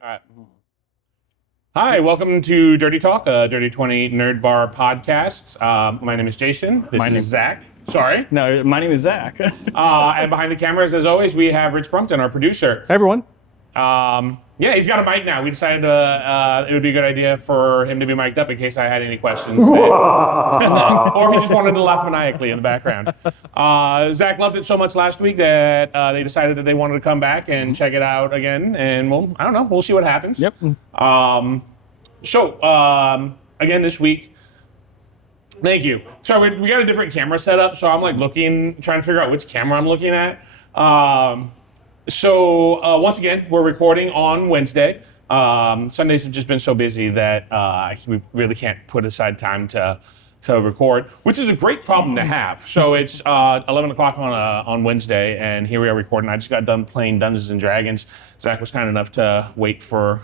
All right. Hi, welcome to Dirty Talk, a Dirty 20 Nerd Bar podcast. My name is Jason. This is Zach. Sorry. No, my name is Zach. And behind the cameras, as always, we have Rich Brumpton, our producer. Hey, everyone. Yeah, he's got a mic now. We decided it would be a good idea for him to be mic'd up in case I had any questions. Or if he just wanted to laugh maniacally in the background. Zach loved it so much last week that they decided that they wanted to come back and check it out again. And I don't know, we'll see what happens. Yep. Again, this week, thank you. So we got a different camera setup, so I'm like trying to figure out which camera I'm looking at. Once again, we're recording on Wednesday. Sundays have just been so busy that we really can't put aside time to record, which is a great problem to have. So it's 11 o'clock on Wednesday, and here we are recording. I just got done playing Dungeons & Dragons. Zach was kind enough to wait for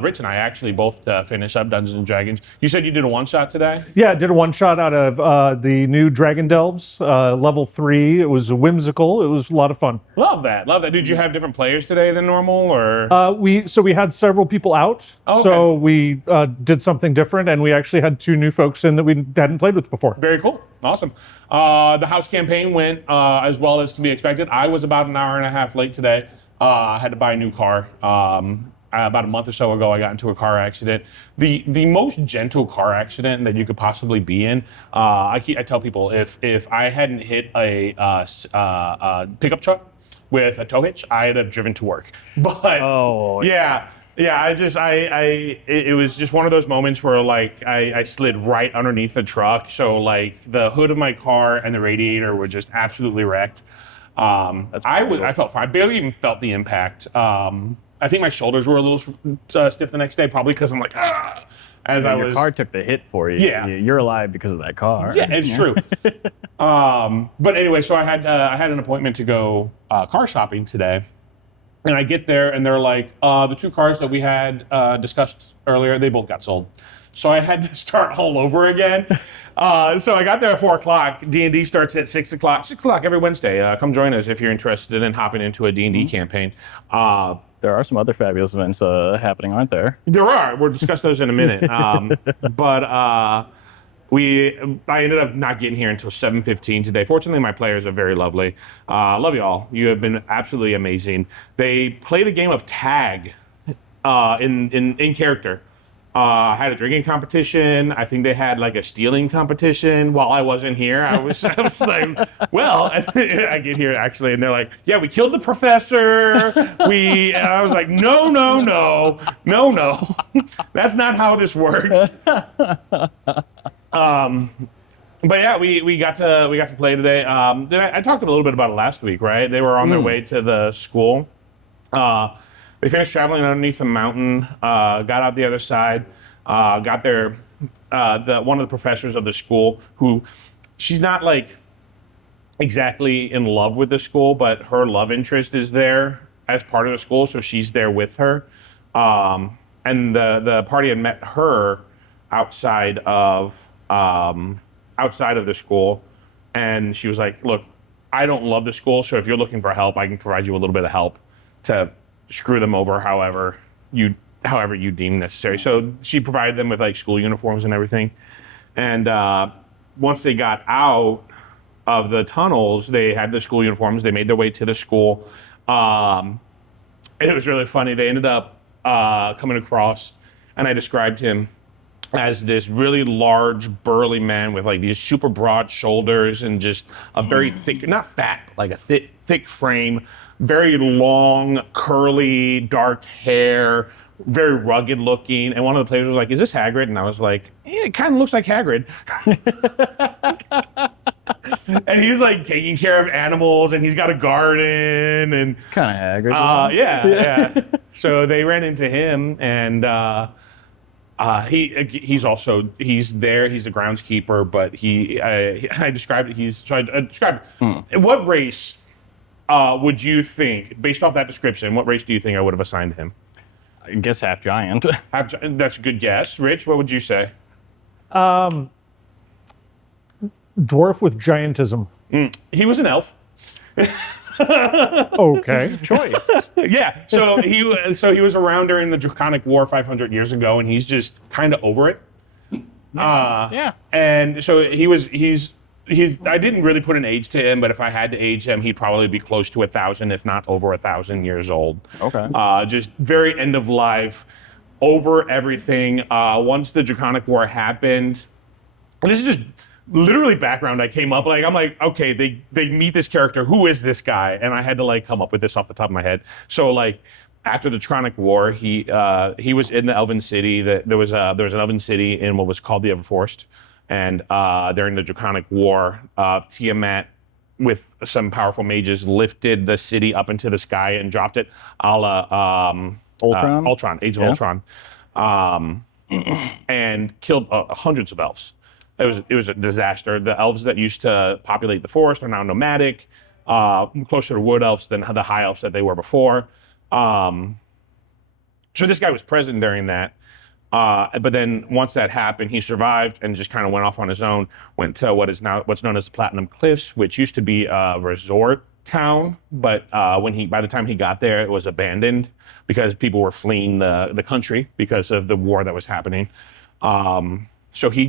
Rich and I actually both to finish up Dungeons & Dragons. You said you did a one-shot today? Yeah, I did a one-shot out of the new Dragon Delves, level 3. It was whimsical. It was a lot of fun. Love that. Did you have different players today than normal, or? We had several people out, so we did something different, and we actually had 2 new folks in that we hadn't played with before. Very cool. Awesome. The house campaign went as well as can be expected. I was about an hour and a half late today. I had to buy a new car. About a month or so ago, I got into a car accident. The most gentle car accident that you could possibly be in. I tell people if I hadn't hit a pickup truck with a tow hitch, I'd have driven to work. But it was just one of those moments where I slid right underneath the truck. So the hood of my car and the radiator were just absolutely wrecked. I felt fine. I barely even felt the impact. I think my shoulders were a little stiff the next day, probably because I'm like, ah! Your car took the hit for you. Yeah. You're alive because of that car. Yeah, it's true. But anyway, so I had an appointment to go car shopping today. And I get there, and they're like, the 2 cars that we had discussed earlier, they both got sold. So I had to start all over again. So I got there at 4 o'clock. D&D starts at 6 o'clock. 6 o'clock every Wednesday. Come join us if you're interested in hopping into a D&D campaign. There are some other fabulous events happening, aren't there? There are. We'll discuss those in a minute. I ended up not getting here until 7:15 today. Fortunately, my players are very lovely. Love you all. You have been absolutely amazing. They played a game of tag in character. Had a drinking competition. I think they had a stealing competition while I wasn't here. I was like, well, I get here actually, and they're like, yeah, we killed the professor. And I was like, no. That's not how this works. But yeah, we got to play today. I talked a little bit about it last week, right? They were on their way to the school. They finished traveling underneath the mountain, got out the other side, got there. One of the professors of the school, who she's not exactly in love with the school, but her love interest is there as part of the school, so she's there with her. And the party had met her outside of the school, and she was like, "Look, I don't love the school, so if you're looking for help, I can provide you a little bit of help to screw them over however you deem necessary." So she provided them with school uniforms and everything. And once they got out of the tunnels, they had the school uniforms. They made their way to the school. And it was really funny. They ended up coming across, and I described him as this really large, burly man with these super broad shoulders and just a very thick, not fat, a thick frame, very long, curly, dark hair, very rugged looking. And one of the players was like, "Is this Hagrid?" And I was like, "It kind of looks like Hagrid." And he's taking care of animals, and he's got a garden, and It's kind of Hagrid. yeah. So they ran into him, and he's there. He's a groundskeeper, but I described it. What race would you think, based off that description, what race do you think I would have assigned him? I guess half giant. That's a good guess. Rich, what would you say? Dwarf with giantism. He was an elf. Okay. Choice. Yeah. So he was around during the Draconic War 500 years ago, and he's just kind of over it. Yeah. And so he's. I didn't really put an age to him, but if I had to age him, he'd probably be close to 1,000, if not over 1,000 years old. Okay. Just very end of life, over everything. Once the Draconic War happened, and this is just literally background. I came up I'm like, okay, they meet this character. Who is this guy? And I had to like come up with this off the top of my head. So like after the Draconic War, he was in the Elven City. There was an Elven City in what was called the Everforest. And during the Draconic War, Tiamat, with some powerful mages, lifted the city up into the sky and dropped it, a la Ultron? Age of Yeah. Ultron, and killed hundreds of elves. It was a disaster. The elves that used to populate the forest are now nomadic, closer to wood elves than the high elves that they were before. So this guy was present during that. But then once that happened, he survived and just kind of went off on his own. Went to what's known as the Platinum Cliffs, which used to be a resort town, but by the time he got there, it was abandoned because people were fleeing the country because of the war that was happening. So he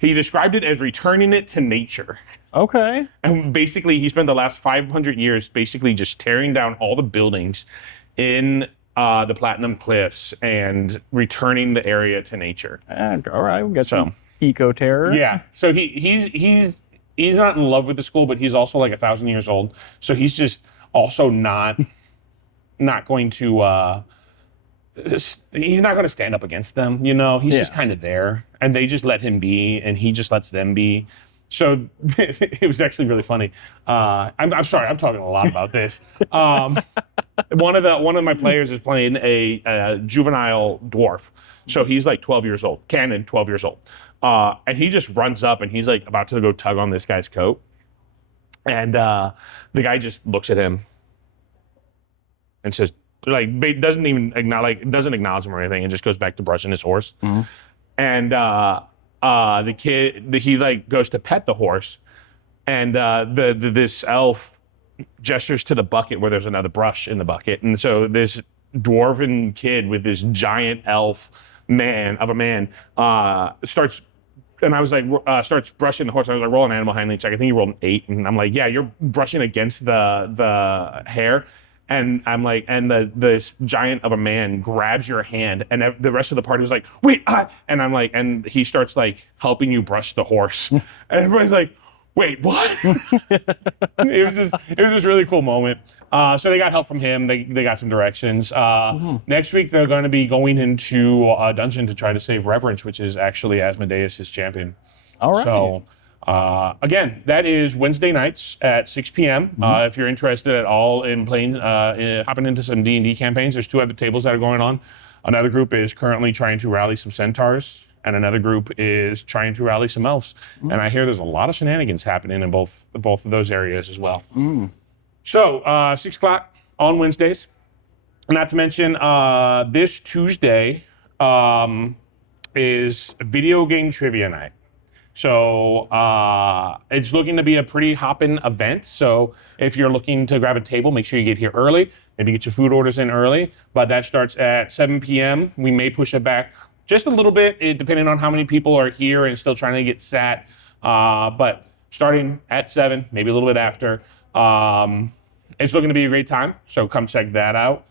described it as returning it to nature. Okay. And basically, he spent the last 500 years basically just tearing down all the buildings in the Platinum Cliffs and returning the area to nature. And, all right, we got some eco terror. Yeah. So he's not in love with the school, but he's also like 1,000 years old. So he's just also not going to. He's not going to stand up against them. He's just kind of there, and they just let him be, and he just lets them be. So it was actually really funny. I'm sorry, I'm talking a lot about this. One of my players is playing a juvenile dwarf, so he's like 12 years old, canon 12 years old, and he just runs up and he's like about to go tug on this guy's coat, and the guy just looks at him and says, like, doesn't acknowledge him or anything, and just goes back to brushing his horse, and the kid, he like goes to pet the horse, and this elf gestures to the bucket where there's another brush in the bucket, and so this dwarven kid with this giant elf man starts. And I was like, starts brushing the horse. I was like, roll an animal handling check. I think you rolled an 8, and I'm like, yeah, you're brushing against the hair. And I'm like, and this giant of a man grabs your hand, and the rest of the party was like, wait, and I'm like, and he starts like helping you brush the horse, and everybody's like, wait, what? It was just really cool moment. So they got help from him. They got some directions. Next week they're going to be going into a dungeon to try to save Reverence, which is actually Asmodeus' champion. All right. So. Again, that is Wednesday nights at 6 p.m. If you're interested at all in playing, hopping into some D&D campaigns, there's 2 other tables that are going on. Another group is currently trying to rally some centaurs, and another group is trying to rally some elves. And I hear there's a lot of shenanigans happening in both of those areas as well. So 6 o'clock on Wednesdays. Not to mention, this Tuesday is video game trivia night. So it's looking to be a pretty hopping event. So if you're looking to grab a table, make sure you get here early. Maybe get your food orders in early. But that starts at 7 p.m. We may push it back just a little bit, depending on how many people are here and still trying to get sat. But starting at 7, maybe a little bit after. It's looking to be a great time. So come check that out.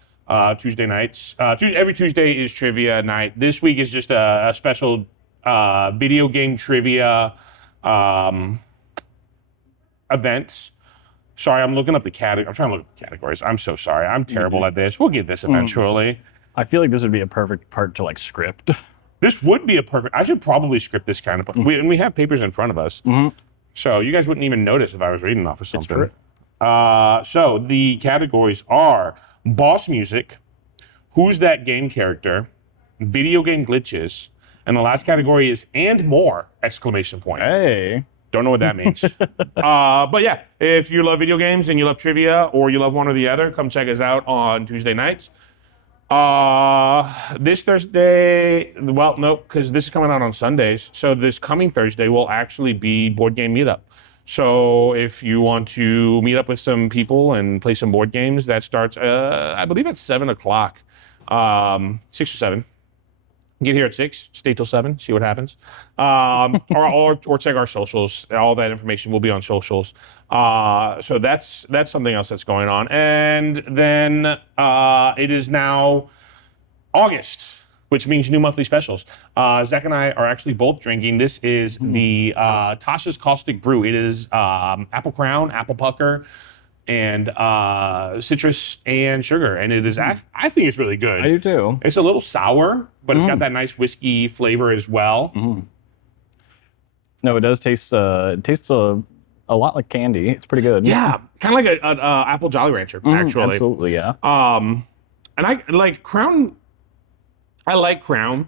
Tuesday nights. Every Tuesday is trivia night. This week is just a special video game trivia events. Sorry, I'm looking up the category. I'm trying to look up the categories. I'm so sorry. I'm terrible at this. We'll get this eventually. I feel like this would be a perfect part to like script. This would be a perfect. I should probably script this kind of. And we have papers in front of us, so you guys wouldn't even notice if I was reading off of something. So the categories are boss music, who's that game character, video game glitches. And the last category is "and more!" exclamation point. Hey. Don't know what that means. But yeah, if you love video games and you love trivia or you love one or the other, come check us out on Tuesday nights. This Thursday, well, nope, because this is coming out on Sundays. So this coming Thursday will actually be Board Game Meetup. So if you want to meet up with some people and play some board games, that starts, I believe, at 7 o'clock, 6 or 7. Get here at 6, stay till 7, see what happens. Or check our socials. All that information will be on socials. So that's something else that's going on. And then it is now August, which means new monthly specials. Zach and I are actually both drinking. This is the Tasha's Caustic Brew. It is apple crown, apple pucker, and citrus and sugar. And it is, I think it's really good. I do too. It's a little sour, but it's got that nice whiskey flavor as well. No, it does taste. It tastes a lot like candy. It's pretty good. Yeah, kind of like a apple Jolly Rancher, actually. Absolutely, yeah. And I like Crown. I like Crown.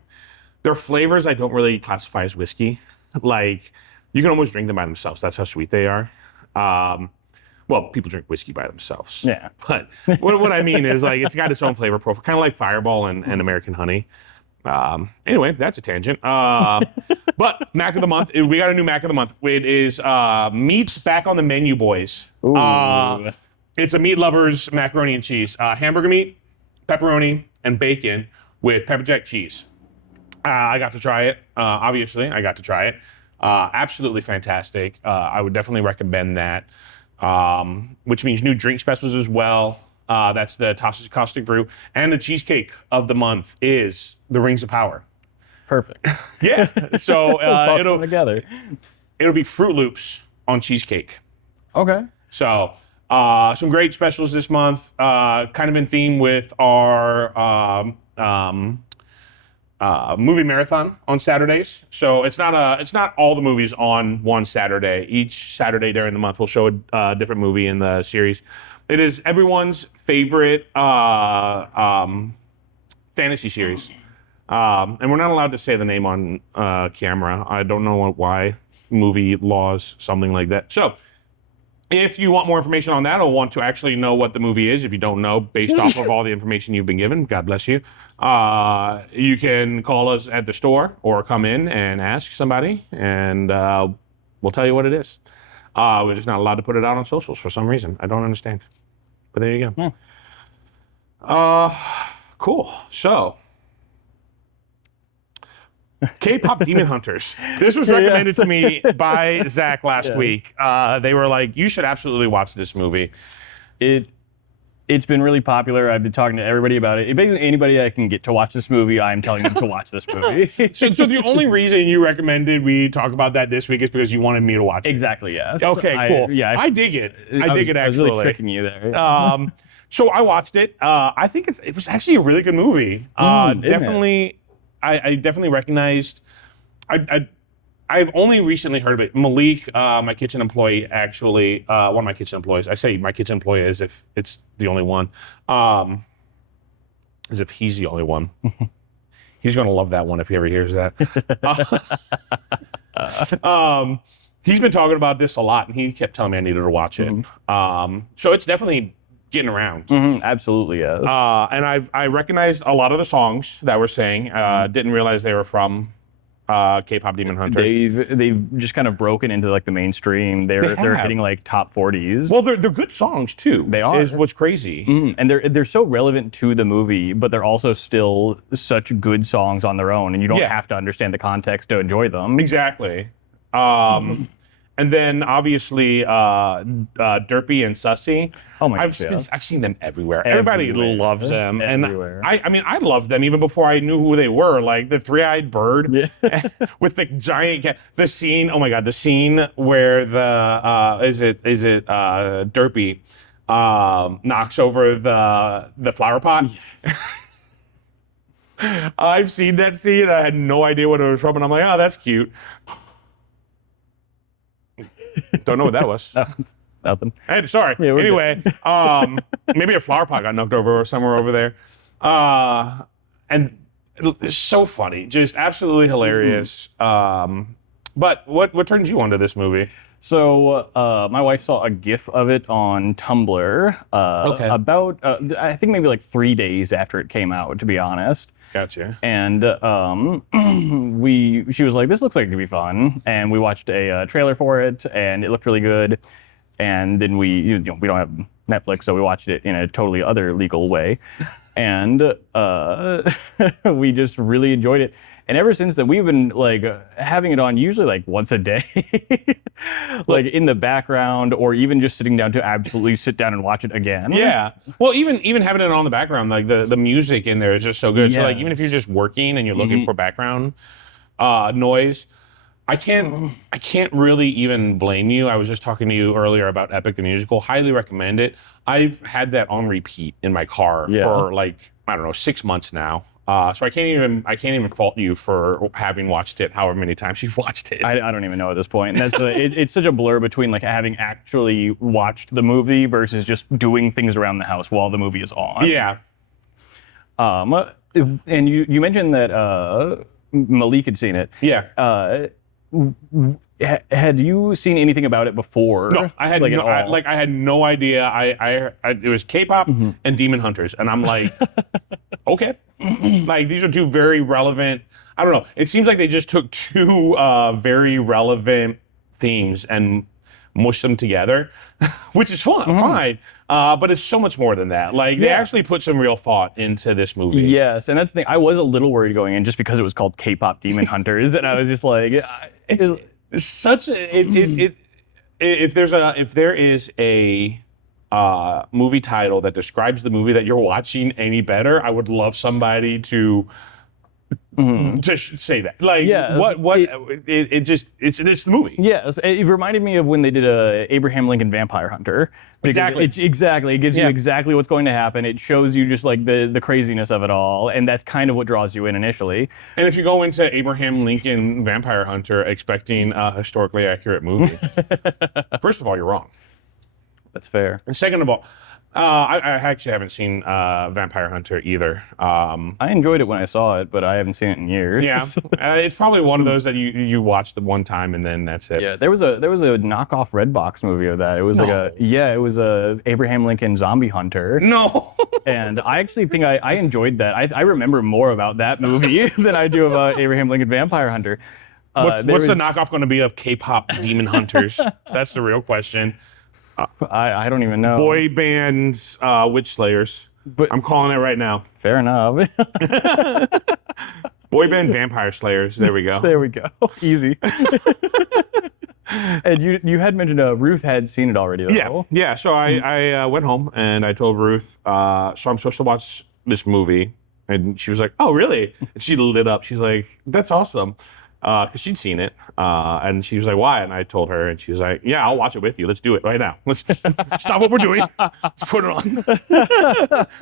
Their flavors I don't really classify as whiskey. Like, you can almost drink them by themselves. That's how sweet they are. Well, people drink whiskey by themselves. Yeah. But what I mean is, like, it's got its own flavor profile, kind of like Fireball and American Honey. Anyway, that's a tangent. But Mac of the Month, we got a new Mac of the Month. It is meats back on the menu, boys. Ooh. It's a meat lover's macaroni and cheese. Hamburger meat, pepperoni, and bacon with pepper jack cheese. I got to try it. Obviously, I got to try it. Absolutely fantastic. I would definitely recommend that. Which means new drink specials as well. That's the Tasha's Caustic Brew. And the cheesecake of the month is the Rings of Power. Perfect. Yeah. So It'll together. it'll be Fruit Loops on cheesecake. Okay. So some great specials this month. Kind of in theme with our movie marathon on Saturdays. So it's not all the movies on one Saturday. Each Saturday during the month we'll show a different movie in the series. It is everyone's favorite fantasy series. And we're not allowed to say the name on camera. I don't know why. Movie laws, something like that. So if you want more information on that or want to actually know what the movie is, if you don't know, based off of all the information you've been given, God bless you, you can call us at the store or come in and ask somebody, and we'll tell you what it is. We're just not allowed to put it out on socials for some reason. I don't understand. But there you go. Cool. So, K-pop Demon Hunters. This was recommended to me by Zach last week. They were like, you should absolutely watch this movie. It's been really popular. I've been talking to everybody about it. Basically, anybody I can get to watch this movie, I'm telling them to watch this movie. So the only reason you recommended we talk about that this week is because you wanted me to watch it. Exactly, yes. Okay, cool. Yeah, I dig it. I dig it, I was actually. really tricking you there. So I watched it. I think it was actually a really good movie. Definitely. I definitely recognized. I've only recently heard of it. Malik, my kitchen employee, actually, one of my kitchen employees. I say my kitchen employee as if it's the only one, as if he's the only one. He's gonna love that one if he ever hears that. He's been talking about this a lot, and he kept telling me I needed to watch it. So it's definitely getting around. Absolutely, yes. And I recognized a lot of the songs that were sang. Didn't realize they were from K-pop Demon Hunters. They've just kind of broken into like the mainstream. They're hitting like top 40s. Well, they're good songs too. They are. Is what's crazy. And they're so relevant to the movie, but they're also still such good songs on their own, and you don't have to understand the context to enjoy them. Exactly. And then obviously Derpy and Sussy. Oh my I've gosh. seen them everywhere. Everybody loves them. Everywhere. And I mean, I loved them even before I knew who they were. Like the three-eyed bird with the giant cat. The scene, oh my God, the scene where the is it Derpy knocks over the flower pot. Yes. I've seen that scene. I had no idea what it was from, and I'm like, oh, that's cute. Don't know what that was. Nothing. Hey, sorry. Yeah, anyway, maybe a flower pot got knocked over or somewhere over there. And it's so funny, just absolutely hilarious. But what turned you onto this movie? So my wife saw a GIF of it on Tumblr about, I think maybe like 3 days after it came out, to be honest. Gotcha. And she was like, "This looks like it could be fun," and we watched a trailer for it, and it looked really good. And then we don't have Netflix, so we watched it in a totally other legal way, and we just really enjoyed it. And ever since then, we've been like having it on usually like once a day, like in the background, or even just sitting down to absolutely sit down and watch it again. Yeah. Well, even having it on the background, like the music in there is just so good. So like Yes. even if you're just working and you're looking for background noise, I can't really even blame you. I was just talking to you earlier about Epic the Musical. Highly recommend it. I've had that on repeat in my car for like, I don't know, 6 months now. So I can't even fault you for having watched it however many times you've watched it. I don't even know at this point. And that's it's such a blur between like having actually watched the movie versus just doing things around the house while the movie is on. Yeah. And you mentioned that Malik had seen it. Yeah. Had you seen anything about it before? No, I had like, no, at all? I had no idea. It was K-pop and Demon Hunters, and I'm like, okay, like these are two very relevant. I don't know. It seems like they just took two very relevant themes and mushed them together, which is fine. But it's so much more than that. Like they actually put some real thought into this movie. Yes, and that's the thing. I was a little worried going in just because it was called K-pop Demon Hunters, and I was just like, It's such a if there is a movie title that describes the movie that you're watching any better, I would love somebody to say that. Like it's the movie. Yes, it reminded me of when they did a Abraham Lincoln Vampire Hunter. Exactly. Exactly. It gives you exactly what's going to happen. It shows you just like the craziness of it all, and that's kind of what draws you in initially. And if you go into Abraham Lincoln Vampire Hunter expecting a historically accurate movie, first of all, you're wrong. That's fair. And second of all, I actually haven't seen Vampire Hunter either. I enjoyed it when I saw it, but I haven't seen it in years. Yeah, it's probably one of those that you watch the one time and then that's it. Yeah, there was a knockoff Redbox movie of that. It was it was a Abraham Lincoln Zombie Hunter. No. And I actually think I enjoyed that. I remember more about that movie than I do about Abraham Lincoln Vampire Hunter. What's the knockoff going to be of K-pop Demon Hunters? That's the real question. I don't even know. Boy band Witch Slayers. But I'm calling it right now. fair enough. Boy band Vampire Slayers. There we go. There we go. Easy. And you had mentioned Ruth had seen it already, though. Yeah. So I went home and I told Ruth, so I'm supposed to watch this movie. And she was like, oh, really? And she lit up. She's like, that's awesome. Because she'd seen it. And she was like, why? And I told her, and she was like, yeah, I'll watch it with you. Let's do it right now. Let's stop what we're doing. Let's put it on.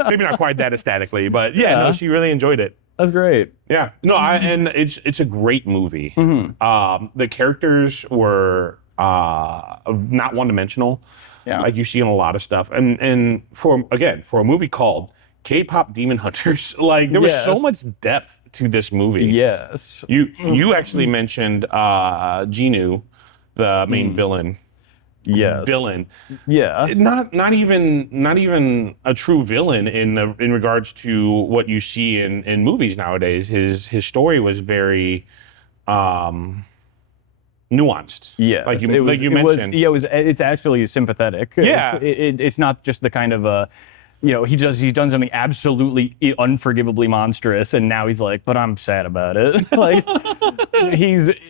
Maybe not quite that ecstatically, but no, she really enjoyed it. That's great. Yeah. No, and it's a great movie. The characters were not one-dimensional, like you see in a lot of stuff. And for a movie called K-pop Demon Hunters, like there was so much depth to this movie. Yes. You actually mentioned Genu, the main villain. Yes. Villain. Yeah. Not even a true villain in regards to what you see in movies nowadays. His story was very nuanced. Yeah, like you mentioned. It's actually sympathetic. Yeah. It's not just the kind of he's done something absolutely unforgivably monstrous, and now he's like, but I'm sad about it. Like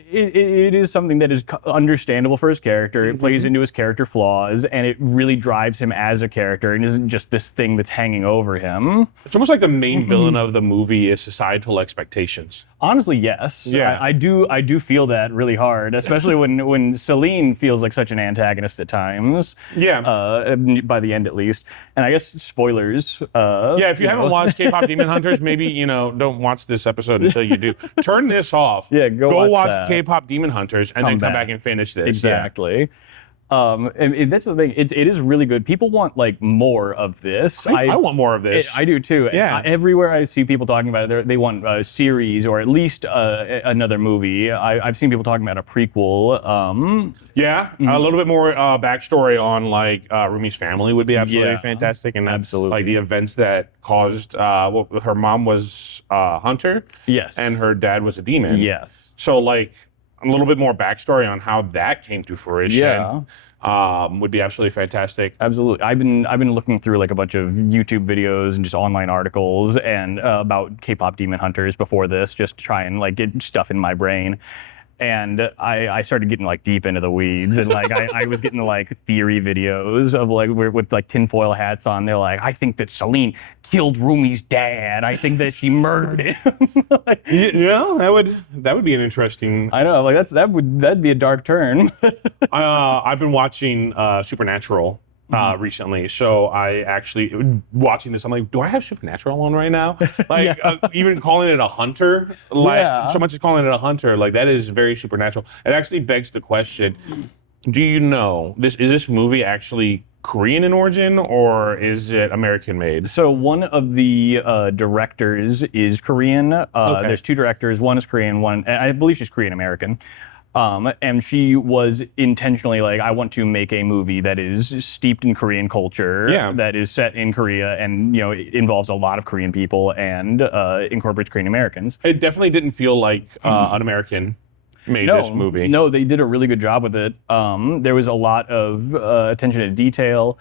it is something that is understandable for his character. It plays into his character flaws, and it really drives him as a character, and isn't just this thing that's hanging over him. It's almost like the main villain of the movie is societal expectations. Honestly, yes. Yeah. I do feel that really hard, especially when Celine feels like such an antagonist at times. Yeah. By the end, at least. And I guess spoilers. If you haven't watched K-pop Demon Hunters, maybe don't watch this episode until you do. Turn this off. Yeah, go watch watch that. K-pop Demon Hunters and then come back and finish this. Exactly. And that's the thing. It is really good. People want like more of this. I want more of this. I do too. Yeah. Everywhere I see people talking about it, they want a series or at least another movie. I've seen people talking about a prequel. Yeah, a little bit more backstory on like Rumi's family would be absolutely Yeah, fantastic, and absolutely. like the events that caused. Well, her mom was a hunter, Yes. and her dad was a demon. Yes. So like a little bit more backstory on how that came to fruition. Yeah. Would be absolutely fantastic. Absolutely. I've been looking through like a bunch of YouTube videos and just online articles and about K-pop demon hunters before this, just to try and like get stuff in my brain. And I started getting like deep into the weeds, and like I was getting like theory videos of like with like tinfoil hats on. They're like, I think that Celine killed Rumi's dad. I think that she murdered him. Like, That would be an interesting. I know, like that'd be a dark turn. I've been watching Supernatural recently, so I actually watching this. I'm like, do I have Supernatural on right now? Like, even calling it a hunter, like Yeah. so much as calling it a hunter, like that is very Supernatural. It actually begs the question: do you know this movie actually Korean in origin or is it American made? So one of the directors is Korean. There's two directors. One is Korean. One, I believe she's Korean American. And she was intentionally like, I want to make a movie that is steeped in Korean culture, Yeah. that is set in Korea, and it involves a lot of Korean people and incorporates Korean Americans. It definitely didn't feel like an American made this movie. No, they did a really good job with it. There was a lot of attention to detail.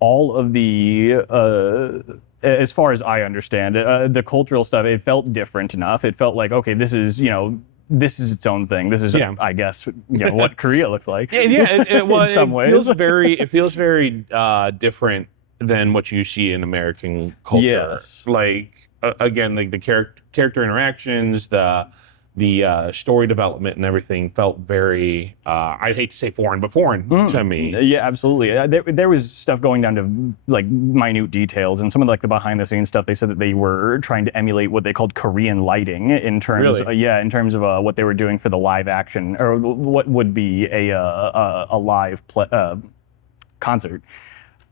All of the, as far as I understand it, the cultural stuff, it felt different enough. It felt like, okay, this is its own thing. This is, I guess, what Korea looks like. Well, in some ways. It feels very different than what you see in American culture. Yes. Like again, like the character interactions, the story development and everything felt very. I'd hate to say foreign, but foreign to me. Yeah, absolutely. There was stuff going down to like minute details, and some of like the behind the scenes stuff. They said that they were trying to emulate what they called Korean lighting in terms, Really? in terms of what they were doing for the live action or what would be a live concert.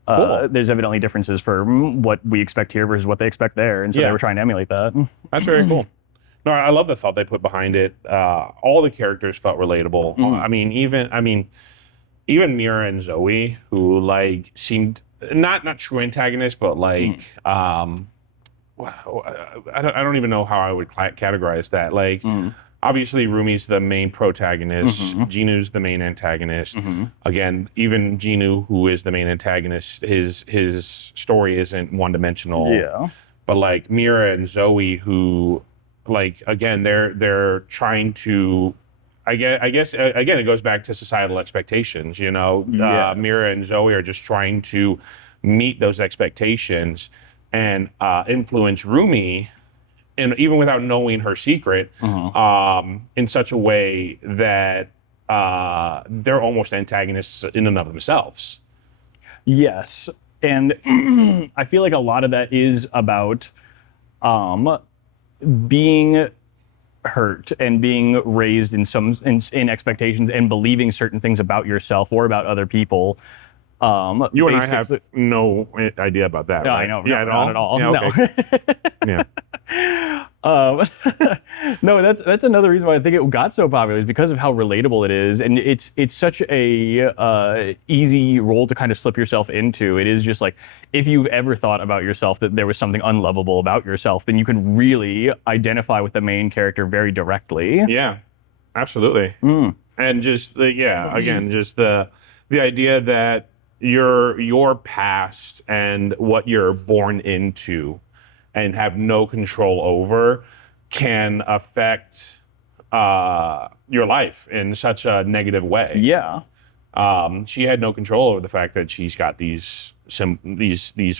Cool. There's evidently differences for what we expect here versus what they expect there, and so they Yeah. were trying to emulate that. That's very cool. No, I love the thought they put behind it. All the characters felt relatable. I mean, even Mira and Zoe, who like seemed not true antagonists, but like I don't even know how I would categorize that. Like, obviously, Rumi's the main protagonist. Jinu's the main antagonist. Again, even Jinu, who is the main antagonist, his story isn't one dimensional. Yeah. But like Mira and Zoe, who like again they're trying to. I guess again it goes back to societal expectations. Yes. Mira and Zoe are just trying to meet those expectations and influence Rumi, and even without knowing her secret, in such a way that they're almost antagonists in and of themselves. Yes, and I feel like a lot of that is about being hurt and being raised in expectations and believing certain things about yourself or about other people. You and I have no idea about that. No, right? I know. Yeah, not at all. Yeah, okay. No. Yeah. No, that's another reason why I think it got so popular is because of how relatable it is, and it's such a easy role to kind of slip yourself into. It is just like if you've ever thought about yourself that there was something unlovable about yourself, then you can really identify with the main character very directly. Yeah, absolutely. And just again, just the idea that your past and what you're born into and have no control over can affect your life in such a negative way. Yeah. She had no control over the fact that she's got these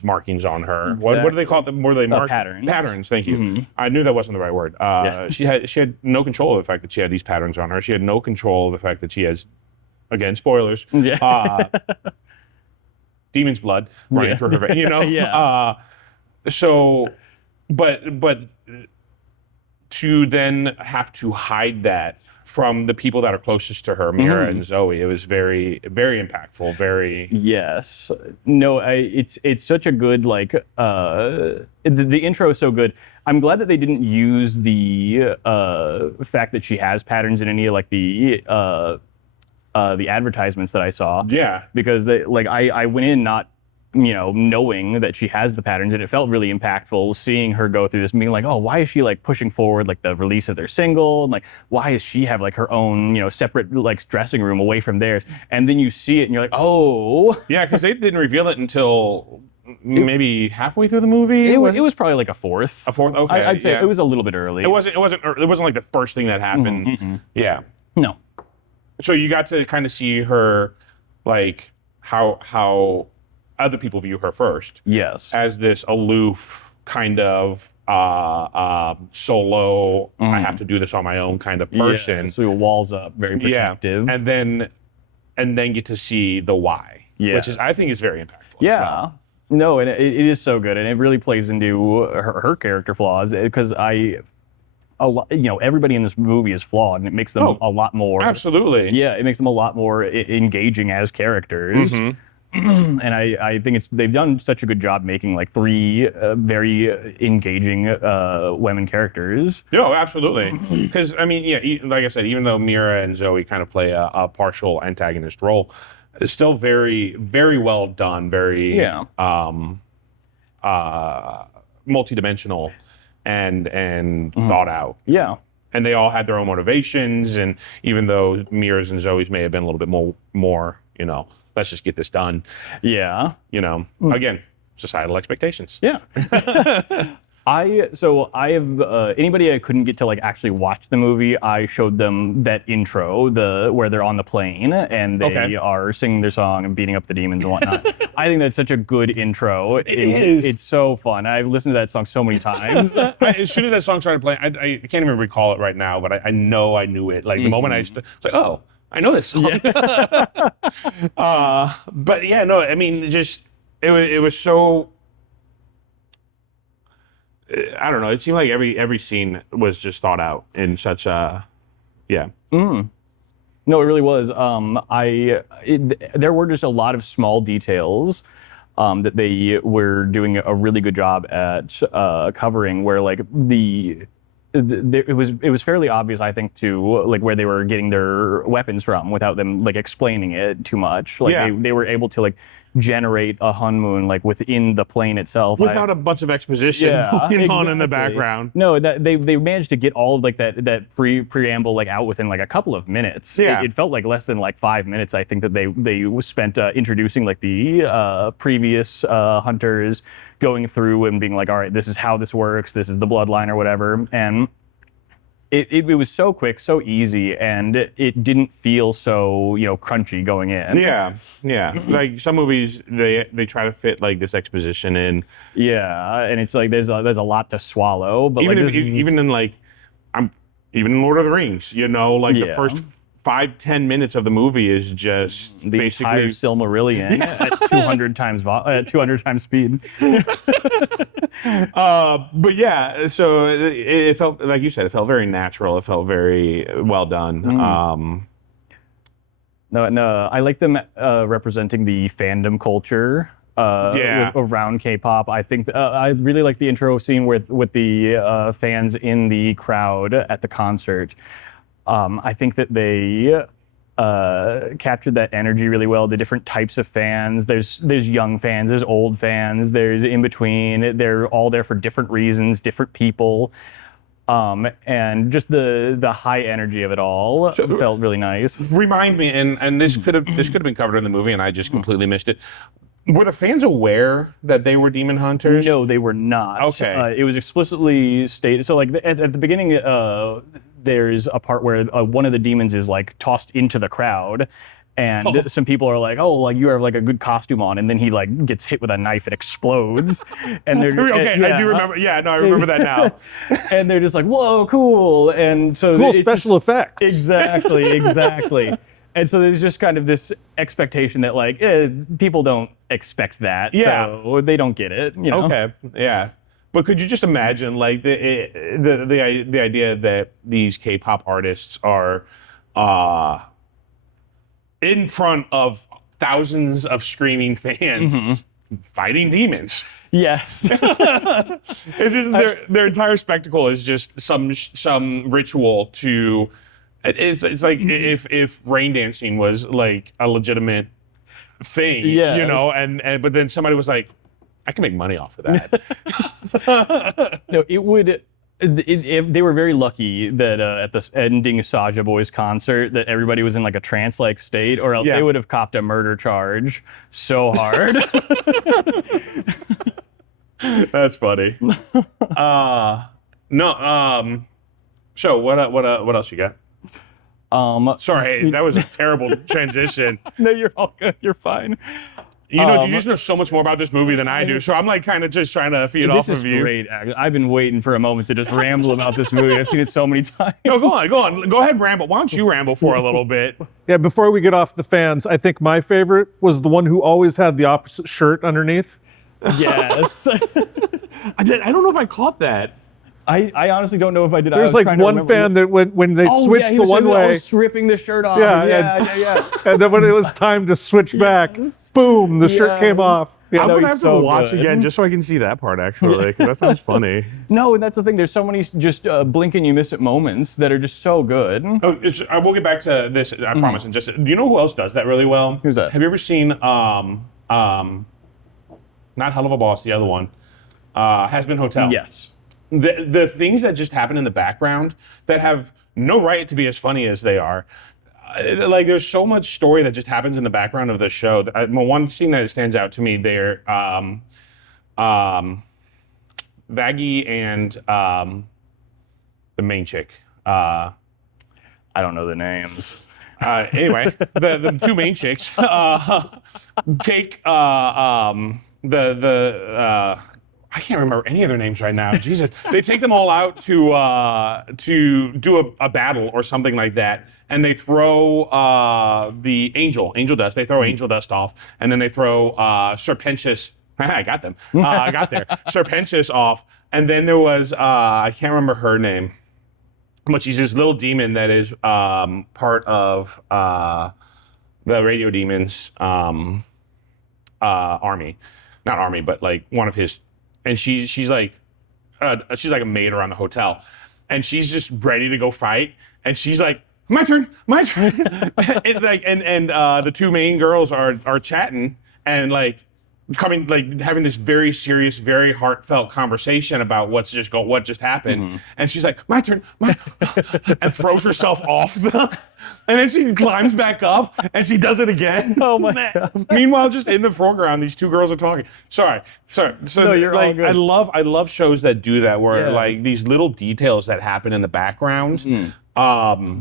markings on her. What do they call them? What are they marked? Patterns. Patterns. Thank you. I knew that wasn't the right word. She had no control of the fact that she had these patterns on her. She had no control of the fact that she has, again, spoilers. Yeah. Demon's blood running through her veins. Yeah. But to then have to hide that from the people that are closest to her, Mira and Zoe. It was very, very impactful. Very. Yes. No, it's such a good like the intro is so good. I'm glad that they didn't use the fact that she has patterns in any of like the advertisements that I saw. Yeah. Because they, like I went in not knowing that she has the patterns, and it felt really impactful seeing her go through this, being like, oh, why is she like pushing forward like the release of their single, and like why does she have like her own separate like dressing room away from theirs, and then you see it and you're like, oh. Yeah, because they didn't reveal it until maybe halfway through the movie. It was probably like a fourth. A fourth, okay. I'd say yeah. it was a little bit early. It wasn't like the first thing that happened. Yeah. No. So you got to kind of see her, like how other people view her first. Yes. As this aloof kind of solo, I have to do this on my own kind of person. Yeah, so walls up, very protective. Yeah. And then get to see the why, which is I think is very impactful. Yeah. As well. No, and it is so good, and it really plays into her character flaws, because everybody in this movie is flawed, and it makes them a lot more. Absolutely. Yeah, it makes them a lot more engaging as characters. And I think they've done such a good job making like three very engaging women characters. No, absolutely. Because I mean, yeah, like I said, even though Mira and Zoe kind of play a partial antagonist role, it's still very, very well done. Very multidimensional and thought out. Yeah. And they all had their own motivations, and even though Mira's and Zoe's may have been a little bit more, let's just get this done. Yeah. Again, societal expectations. Yeah. I have anybody I couldn't get to like actually watch the movie, I showed them that intro, where they're on the plane and they are singing their song and beating up the demons and whatnot. I think that's such a good intro. It is. It's so fun. I've listened to that song so many times. As soon as that song started playing, I can't even recall it right now, but I know I knew it. Like the moment it's like, oh, I know this song. Yeah. But yeah, no, I mean, just it was so. I don't know. It seemed like every scene was just thought out in such a, yeah. No, it really was. There were just a lot of small details that they were doing a really good job at covering, where like it was fairly obvious, I think, to like where they were getting their weapons from without them like explaining it too much. Like they were able to like generate a Hunmoon like within the plane itself without a bunch of exposition going on in the background. No, that they managed to get all of like that preamble like out within like a couple of minutes. Yeah, it felt like less than like 5 minutes. I think that they spent introducing like the previous hunters, going through and being like, all right, this is how this works. This is the bloodline or whatever, and. It was so quick, so easy, and it didn't feel so crunchy going in. Yeah. Like some movies, they try to fit like this exposition in. Yeah, and it's like there's a lot to swallow. But even like, even in Lord of the Rings, like the first 5-10 minutes of the movie is just the basically entire Silmarillion at 200 times speed. But yeah, so it felt, like you said, it felt very natural. It felt very well done. No, I like them representing the fandom culture around K-pop. I think I really like the intro scene with the fans in the crowd at the concert. I think that they captured that energy really well. The different types of fans. There's young fans. There's old fans. There's in between. They're all there for different reasons, different people, and just the high energy of it all felt really nice. Remind me, and this could have been covered in the movie, and I just completely missed it. Were the fans aware that they were demon hunters? No, they were not. Okay. It was explicitly stated. So, like at the beginning, there's a part where one of the demons is like tossed into the crowd, and some people are like, "Oh, like you have like a good costume on," and then he like gets hit with a knife and explodes. And they're I do remember. Yeah, no, I remember that now. And they're just like, "Whoa, cool!" And so cool special effects. Exactly. And so there's just kind of this expectation that like people don't expect that, so they don't get it. Okay, yeah. But could you just imagine, like the idea that these K-pop artists are in front of thousands of screaming fans fighting demons? Yes. It's just their entire spectacle is just some ritual to. It's like if rain dancing was like a legitimate thing, Yes. and but then somebody was like, I can make money off of that. No, it would. They were very lucky that at this ending Saja Boys concert that everybody was in like a trance-like state, or else Yeah. they would have copped a murder charge so hard. That's funny. No. So what else you got? Sorry, that was a terrible transition. No, you're all good. You're fine. You just know so much more about this movie than I do, so I'm like kind of just trying to feed off This of is you. great. I've been waiting for a moment to just ramble about this movie. I've seen it so many times. No, go on. Go ahead, ramble. Why don't you ramble for a little bit? Yeah, before we get off the fans, I think my favorite was the one who always had the opposite shirt underneath. Yes. I don't know if I caught that. I honestly don't know if I did. There's like one fan that when they switched he the was one way, always stripping the shirt off. Yeah, Yeah. and then when it was time to switch back, boom, the shirt came off. Yeah, I'm no, gonna he's have to so watch good. again just so I can see that part actually, because that sounds funny. No, and that's the thing. There's so many just blink and you miss it moments that are just so good. Oh, I will get back to this. I promise. And just, do you know who else does that really well? Who's that? Have you ever seen not Hell of a Boss, the other one, Has Been Hotel? Yes. The things that just happen in the background that have no right to be as funny as they are. Like there's so much story that just happens in the background of the show. One scene that stands out to me there, Vaggie and the main chick. I don't know the names. Anyway, the two main chicks take I can't remember any of their names right now. Jesus, they take them all out to do a battle or something like that, and they throw the angel dust. They throw angel dust off, and then they throw Serpentius. I got them. I got there. Serpentius off, and then there was I can't remember her name, but she's this little demon that is part of the Radio Demons army, not army, but like one of his. And she's like a maid around the hotel, and she's just ready to go fight. And she's like, my turn. and the two main girls are chatting and like having this very serious, very heartfelt conversation about what just happened. And she's like, my turn, and throws herself off and then she climbs back up and she does it again. Oh my God. Meanwhile, just in the foreground, these two girls are talking. Sorry. So No, you're all like good. I love shows that do that where Yes. like these little details that happen in the background. Do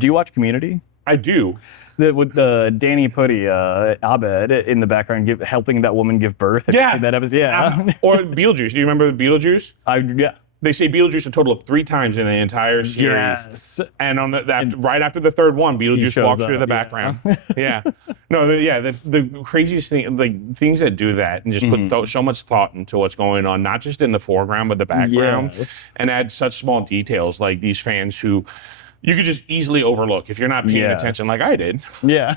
you watch Community? I do. With the Danny Putty, Abed in the background, helping that woman give birth. Have you Yeah. seen that episode? Yeah. Or Beetlejuice. Do you remember Beetlejuice? Yeah. They say Beetlejuice a total of 3 times in the entire series. Yes. And on right after the third one, Beetlejuice shows walks through up, the background. Yeah. No, the craziest thing, like things that do that and just put so much thought into what's going on, not just in the foreground, but the background, Yes. and add such small details like these fans who you could just easily overlook if you're not paying Yes. attention like I did. Yeah.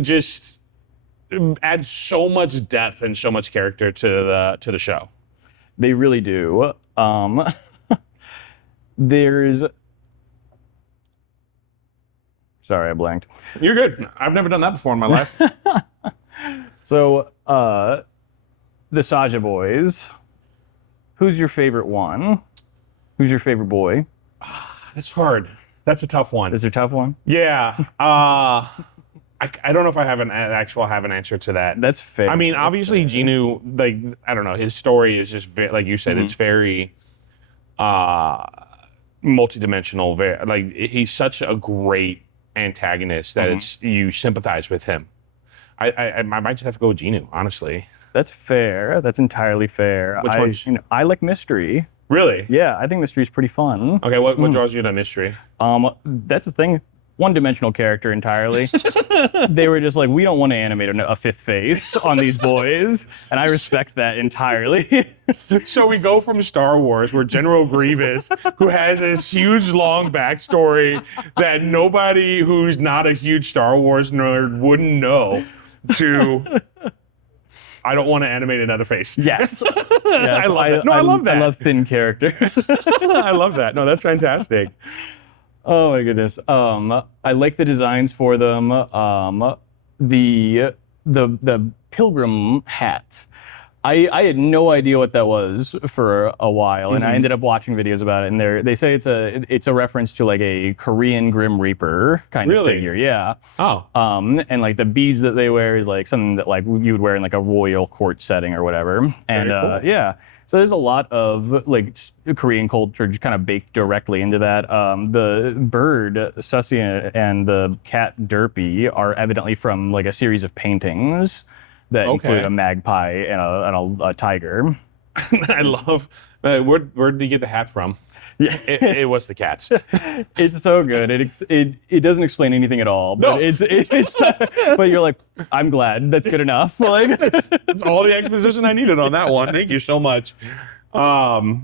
Just add so much depth and so much character to the show. They really do. There's. Sorry, I blanked. You're good. I've never done that before in my life. So, the Saja Boys. Who's your favorite one? Who's your favorite boy? That's hard. That's a tough one. Is there a tough one? Yeah. I don't know if I have an answer to that. That's fair. I mean, obviously, Genu, like, I don't know, his story is just, like you said, it's very multidimensional. Like, he's such a great antagonist that you sympathize with him. I might just have to go with Genu, honestly. That's fair. That's entirely fair. Which one's- I like mystery. Really? Yeah, I think mystery's pretty fun. Okay, what draws you to mystery? That's the thing. one-dimensional character entirely. They were just like, we don't want to animate a fifth face on these boys, and I respect that entirely. So we go from Star Wars, where General Grievous, who has this huge long backstory that nobody who's not a huge Star Wars nerd wouldn't know, to I don't want to animate another face. Yes. I love that. No, I love that. I love thin characters. I love that. No, that's fantastic. Oh my goodness. I like the designs for them. The pilgrim hat. I had no idea what that was for a while, and I ended up watching videos about it. And they say it's a reference to like a Korean Grim Reaper kind of figure. Yeah. Oh. And like the beads that they wear is like something that like you would wear in like a royal court setting or whatever. And cool. yeah. So there's a lot of like Korean culture just kind of baked directly into that. The bird Sussy and the cat Derpy are evidently from like a series of paintings that include a magpie and a tiger. I love. Where did you get the hat from? Yeah, it was the cats. It's so good. It doesn't explain anything at all. But No. it's but you're like, I'm glad. That's good enough. Like That's all the exposition I needed on that one. Thank you so much. No,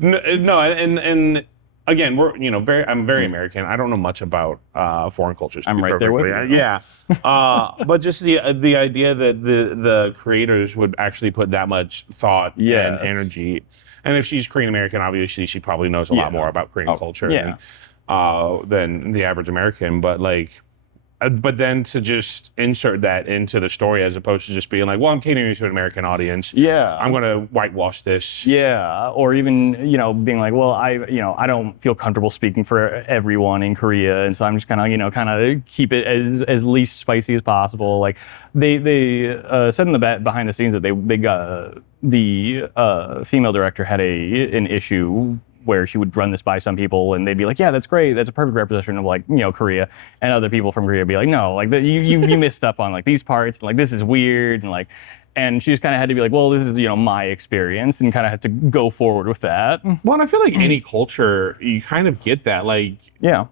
and again, I'm very American. I don't know much about foreign cultures. I'm right there with you. Yeah, but just the idea that the creators would actually put that much thought and energy. And if she's Korean American, obviously she probably knows a lot more about Korean culture than the average American. But but then to just insert that into the story as opposed to just being like, well, I'm catering to an American audience. Yeah. I'm going to whitewash this. Yeah. Or even, being like, well, I don't feel comfortable speaking for everyone in Korea. And so I'm just kind of keep it as least spicy as possible. Like they said in the behind the scenes that they got the female director had an issue where she would run this by some people and they'd be like, yeah, that's great. That's a perfect representation of like, Korea. And other people from Korea would be like, no, like you missed up on like these parts. And, like, this is weird. And she just kind of had to be like, well, this is, my experience, and kind of had to go forward with that. Well, and I feel like any culture, you kind of get that. Like,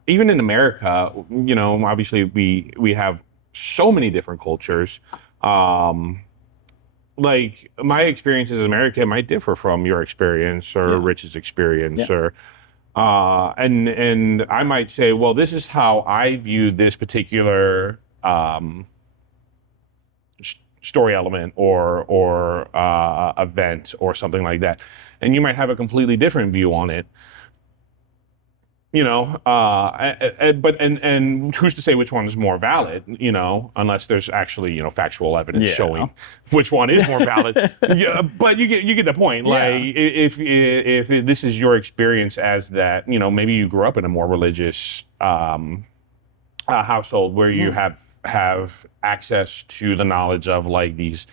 even in America, obviously we have so many different cultures. Like my experience as an American might differ from your experience or Rich's experience, or and I might say, well, this is how I view this particular story element or event or something like that, and you might have a completely different view on it. But who's to say which one is more valid, unless there's actually, factual evidence showing which one is more valid. But you get the point. Like if this is your experience as that, maybe you grew up in a more religious household where you have access to the knowledge of like these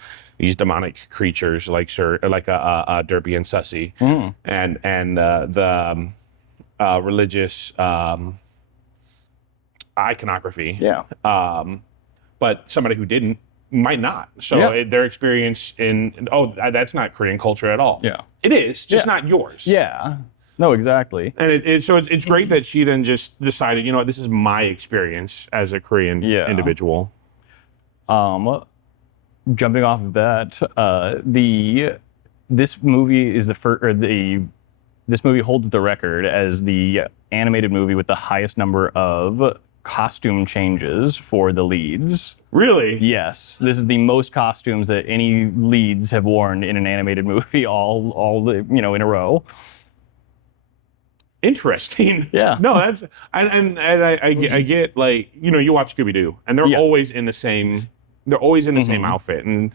demonic creatures like a Derpy and Sussy and the religious iconography. But somebody who didn't might not. So their experience that's not Korean culture at all. It is, just not yours. No, exactly. And it's great that she then just decided, this is my experience as a Korean individual. Jumping off of that, this movie is this movie holds the record as the animated movie with the highest number of costume changes for the leads. Really? Yes. This is the most costumes that any leads have worn in an animated movie all in a row. Interesting. Yeah. No, that's I get like, you watch Scooby-Doo and they're always in the same outfit and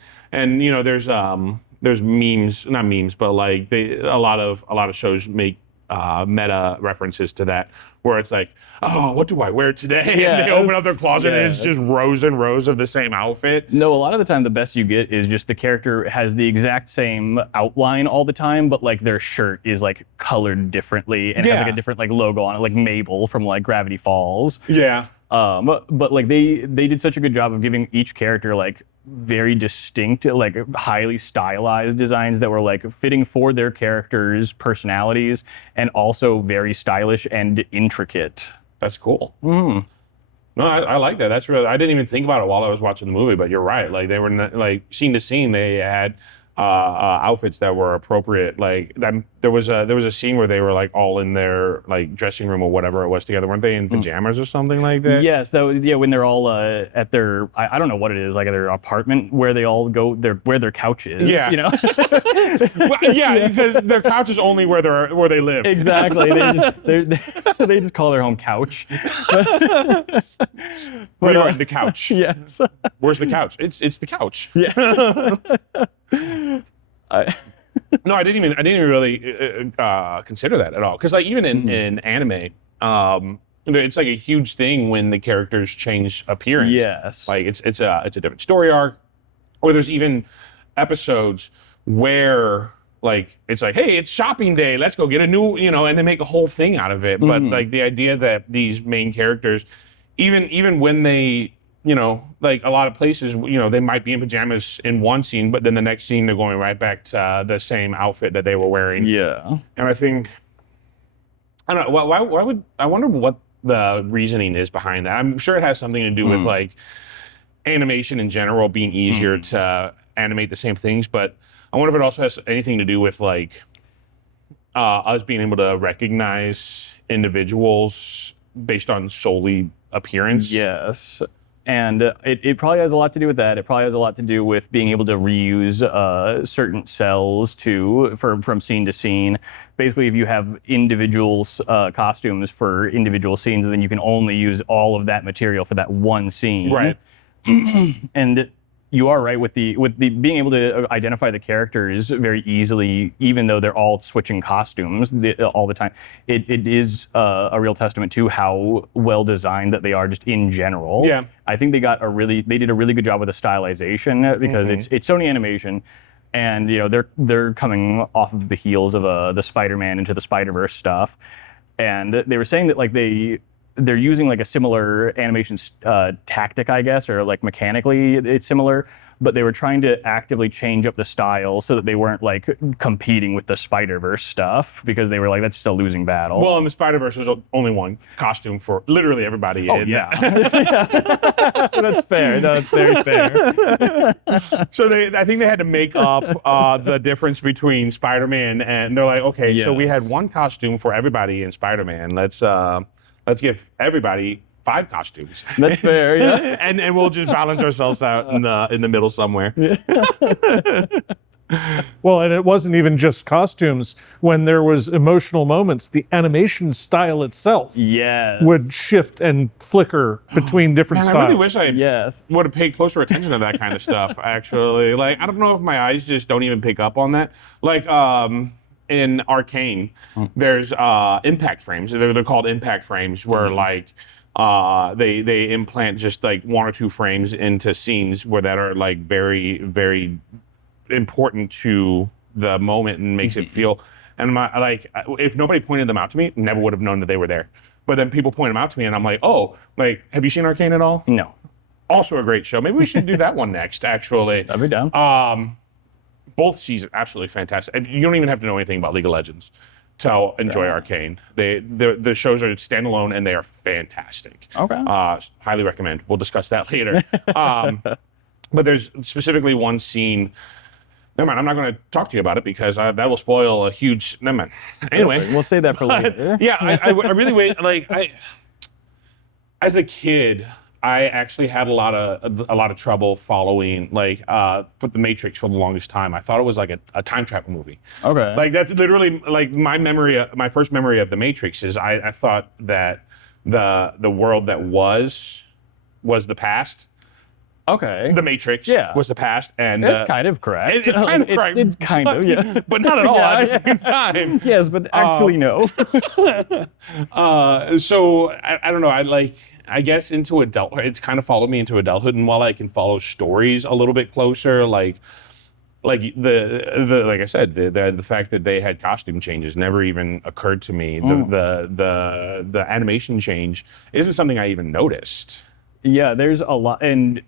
there's memes, not memes, but like a lot of shows make meta references to that, where it's like, oh, what do I wear today? And they open up their closet and it's just rows and rows of the same outfit. No, a lot of the time the best you get is just the character has the exact same outline all the time, but like their shirt is like colored differently and has like a different like logo on it, like Mabel from like Gravity Falls. Yeah. But like they did such a good job of giving each character like very distinct, like highly stylized designs that were like fitting for their characters' personalities and also very stylish and intricate. That's cool. No, I like that. That's really. I didn't even think about it while I was watching the movie, but you're right. Like they were like scene to scene. They had outfits that were appropriate. Like that, there was a scene where they were like all in their like dressing room or whatever it was together. Weren't they in pajamas or something like that? Yes, yeah, when they're all at their, I don't know what it is, like their apartment where they all go, where their couch is. Yeah. You know. Well, yeah, because their couch is only where they live. Exactly. They just call their home couch. We are in the couch. Yes. Where's the couch? It's the couch. Yeah. No, I didn't even really consider that at all. Because like even in anime, it's like a huge thing when the characters change appearance. Yes. Like it's a different story arc, or there's even episodes where like it's like, hey, it's shopping day, let's go get a new, and they make a whole thing out of it. But like the idea that these main characters, even when they, like a lot of places, they might be in pajamas in one scene, but then the next scene they're going right back to the same outfit that they were wearing. Yeah. And I think, I don't know, I wonder what the reasoning is behind that. I'm sure it has something to do with like animation in general being easier to animate the same things, but I wonder if it also has anything to do with like us being able to recognize individuals based on solely appearance. Yes. And it probably has a lot to do with that. It probably has a lot to do with being able to reuse certain cells from scene to scene. Basically, if you have individual costumes for individual scenes, then you can only use all of that material for that one scene. Right. And you are right with the being able to identify the characters very easily, even though they're all switching costumes all the time. It is a real testament to how well designed that they are just in general. Yeah. I think they did a really good job with the stylization because it's Sony Animation, and they're coming off of the heels of the Spider-Man Into the Spider-Verse stuff, and they were saying that like they're using like a similar animation tactic, I guess, or like mechanically it's similar, but they were trying to actively change up the style so that they weren't like competing with the Spider-Verse stuff, because they were like, that's just a losing battle. Well, in the Spider-Verse, there's only one costume for literally everybody. Oh, yeah. That's fair. No, that's very fair. So I think they had to make up the difference between Spider-Man and they're like, okay, so we had one costume for everybody in Spider-Man. Let's give everybody 5 costumes. That's fair, yeah. and we'll just balance ourselves out in the middle somewhere. Well, and it wasn't even just costumes. When there was emotional moments, the animation style itself Yes. would shift and flicker between different Man, styles. I really wish I Yes. would have paid closer attention to that kind of stuff, actually. Like, I don't know if my eyes just don't even pick up on that. Like, in Arcane, there's impact frames. They're called impact frames, where like they implant just like 1 or 2 frames into scenes where that are like very, very important to the moment and makes it feel. And if nobody pointed them out to me, never would have known that they were there. But then people point them out to me, and I'm like, oh, like, have you seen Arcane at all? No. Also a great show. Maybe we should do that one next, actually. That'd be down. Both seasons absolutely fantastic. And you don't even have to know anything about League of Legends to enjoy Arcane. The shows are standalone and they are fantastic. Okay. Highly recommend. We'll discuss that later. But there's specifically one scene. Never mind, I'm not going to talk to you about it because that will spoil a huge. Never mind. Anyway, We'll save that for later. yeah, I really wait. As a kid, I actually had a lot of trouble following for The Matrix for the longest time. I thought it was like a time travel movie. Okay. Like that's literally like my first memory of The Matrix is I thought that the world that was the past. Okay. The Matrix was the past, and That's kind of correct. It's kind of correct. It's kind of, yeah. But not at all at the same time. Yes, but actually no. So I don't know. I guess into adulthood, it's kind of followed me into adulthood, and while I can follow stories a little bit closer, like I said, the fact that they had costume changes never even occurred to me. The animation change isn't something I even noticed. Yeah, there's a lot, and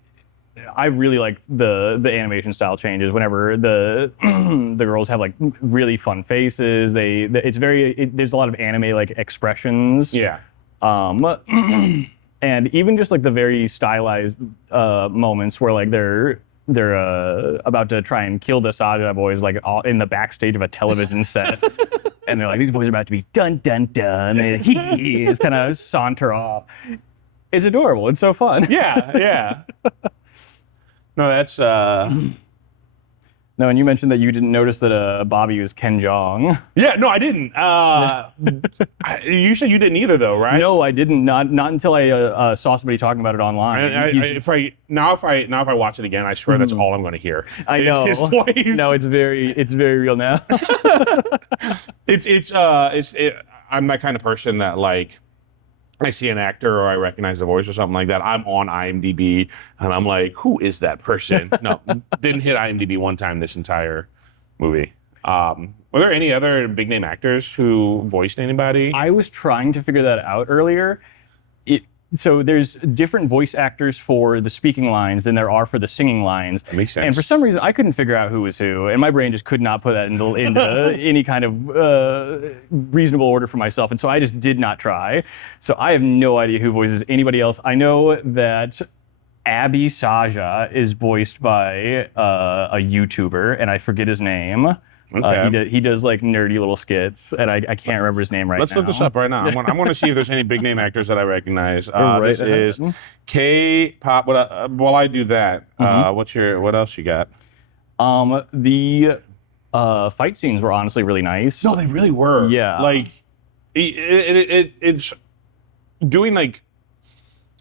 I really like the animation style changes. Whenever the the girls have like really fun faces, there's a lot of anime like expressions. Yeah. And even just like the very stylized moments where like they're about to try and kill the Saja boys like all in the backstage of a television set, and they're like, these boys are about to be dun dun dun, and he is kind of saunter off. It's adorable. It's so fun. Yeah. No, that's No, and you mentioned that you didn't notice that Bobby was Ken Jeong. yeah. No, I didn't. You said you didn't either, though, right? No, I didn't. Not until I saw somebody talking about it online. If I watch it again, I swear that's all I'm going to hear. I know. His voice. No, it's very real now. I'm that kind of person that like I see an actor or I recognize the voice or something like that. I'm on IMDb and I'm like, who is that person? No, didn't hit IMDb one time this entire movie. Were there any other big name actors who voiced anybody? I was trying to figure that out earlier. So there's different voice actors for the speaking lines than there are for the singing lines. That makes sense. And for some reason, I couldn't figure out who was who, and my brain just could not put that into any kind of reasonable order for myself, and so I just did not try. So I have no idea who voices anybody else. I know that Abby Saja is voiced by a YouTuber, and I forget his name. Okay. He does like nerdy little skits, and I can't remember his name right now. Let's look this up right now. I'm going to see if there's any big name actors that I recognize. Right This ahead. is K-pop. While I do that, what else you got? The fight scenes were honestly really nice. No, they really were. Yeah. Like it's doing like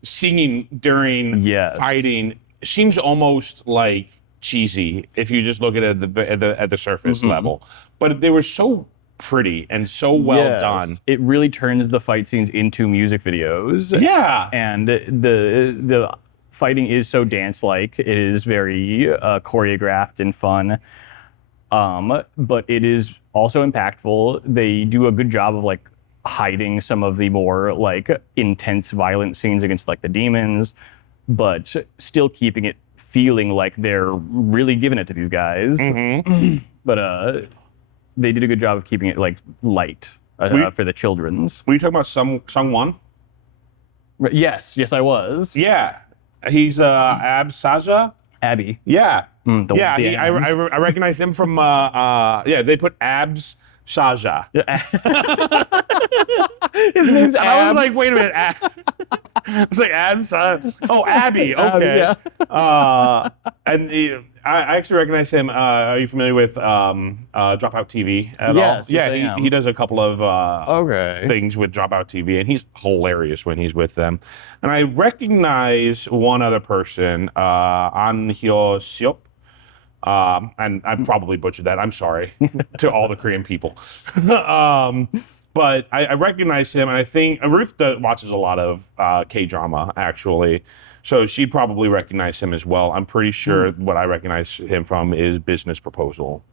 singing during Yes. fighting seems almost like cheesy if you just look at it at the surface level. But they were so pretty and so well Yes. done. It really turns the fight scenes into music videos. Yeah. And the fighting is so dance-like. It is very choreographed and fun. But it is also impactful. They do a good job of like hiding some of the more like intense violent scenes against like the demons, but still keeping it feeling like they're really giving it to these guys. But they did a good job of keeping it like light for the children's. Were you talking about Sungwon? Yes, I was. Yeah. He's Ab Saja. Abby. Yeah. The Yeah, the I abs. recognize him from they put Abs Saja. His name's And I was Abs. like, wait a minute. It's like Abs. Oh, Abby. Okay. Yeah. I actually recognize him. Are you familiar with Dropout TV at Yes, all? Yeah, yes, I am. he does a couple of Okay. things with Dropout TV, and he's hilarious when he's with them. And I recognize one other person, An Hyo Seop. And I probably butchered that. I'm sorry to all the Korean people. But I recognize him, and I think Ruth watches a lot of K-drama, actually. So she'd probably recognize him as well. I'm pretty sure what I recognize him from is Business Proposal,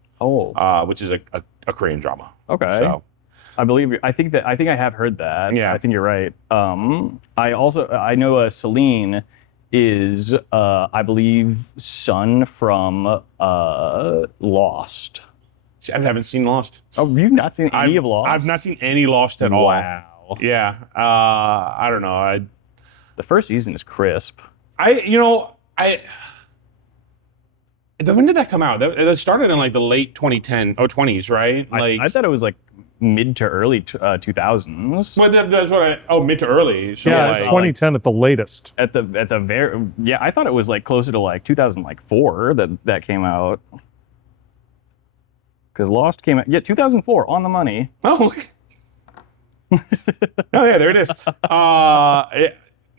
which is a Korean drama. Okay. So, I believe you. I think I have heard that. Yeah. I think you're right. I know Celine is I believe son from Lost. I haven't seen Lost. Oh, you've not seen any of Lost? I've not seen any Lost at all. Wow. Yeah. I don't know. The first season is crisp. When did that come out? That started in like the late 20s, right? Like, I thought it was like mid to early 2000s. well, that's what mid to early. So Yeah, like, it's 2010 at the latest. At the very I thought it was like closer to like 2004 that came out. Because Lost came out 2004 on the money. oh, look. Oh yeah, there it is.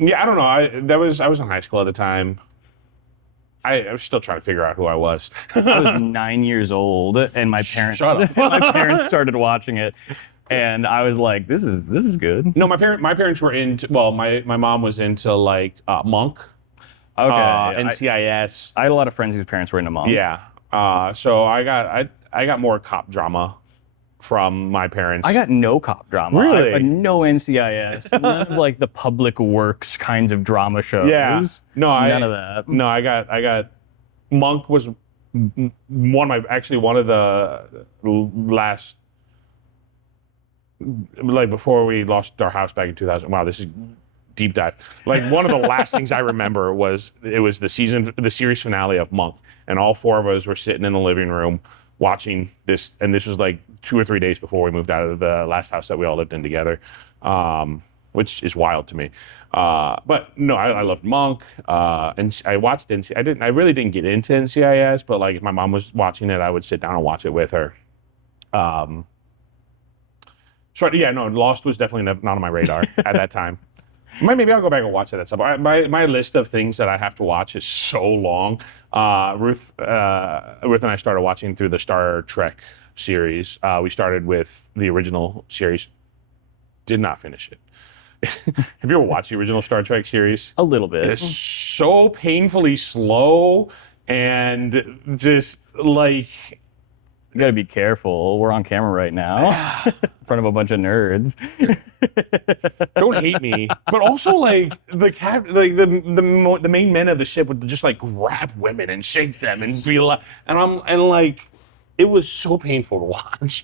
Yeah, I don't know. I was in high school at the time. I was still trying to figure out who I was. I was 9 years old, and my parents Shut up. my parents started watching it, and I was like, "This is good." No, my parents were into. Well, my mom was into like Monk, Okay, NCIS. I had a lot of friends whose parents were into Monk. Yeah. So I got more cop drama from my parents. I got no cop drama. Really? No NCIS. None of like the public works kinds of drama shows. Yeah. No, None of that. No, I got Monk was one of the last like before we lost our house back in 2000. Wow, this is deep dive. Like one of the last things I remember was the series finale of Monk, and all four of us were sitting in the living room watching this, and this was like 2 or 3 days before we moved out of the last house that we all lived in together, which is wild to me. But no, I loved Monk, and I watched NCIS. I really didn't get into NCIS, but like if my mom was watching it, I would sit down and watch it with her. So yeah, no, Lost was definitely not on my radar at that time. Maybe I'll go back and watch it at some point. My list of things that I have to watch is so long. Ruth and I started watching through the Star Trek series. We started with the original series. Did not finish it. Have you ever watched the original Star Trek series? A little bit. It's so painfully slow and just like... You gotta be careful. We're on camera right now in front of a bunch of nerds. Don't hate me, but also like the main men of the ship would just like grab women and shake them and be like, and like it was so painful to watch.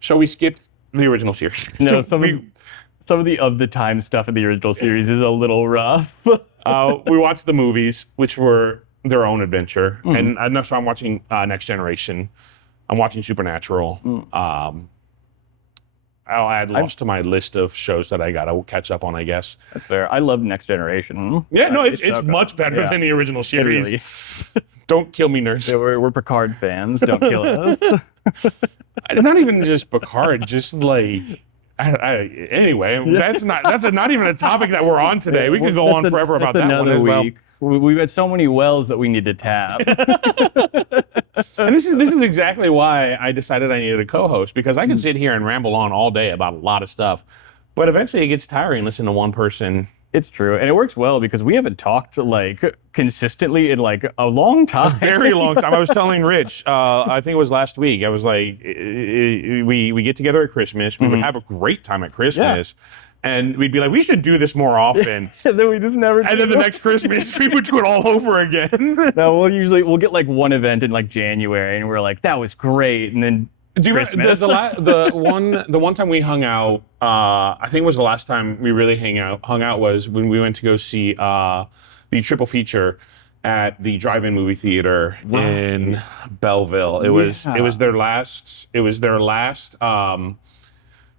So we skipped the original series. No, some of the time stuff in the original series is a little rough. We watched the movies, which were their own adventure, and so I'm watching Next Generation. I'm watching Supernatural. I'll add Lost to my list of shows that I gotta catch up on, I guess. That's fair. I love Next Generation. Yeah, no, it's much better than the original series. It really is. Don't kill me, nerds. Yeah, we're Picard fans. Don't kill us. Not even just Picard, just like... anyway, that's not even a topic that we're on today. We could go on forever about that one as well. We've got so many wells that we need to tap. And this is exactly why I decided I needed a co-host, because I can sit here and ramble on all day about a lot of stuff, but eventually it gthink tiring listening to one person. It's true, and it works well because we haven't talked like consistently in like a long time. A very long time. I was telling Rich, I think it was last week. I was like, we get together at Christmas. We would have a great time at Christmas. Yeah. And we'd be like, we should do this more often. And then we just never do. And then the next Christmas, we would do it all over again. No, we'll get like one event in like January, and we're like, that was great. And then do you Christmas. The one time we hung out, I think it was the last time we really hung out was when we went to go see the triple feature at the drive-in movie theater in Belleville. It was their last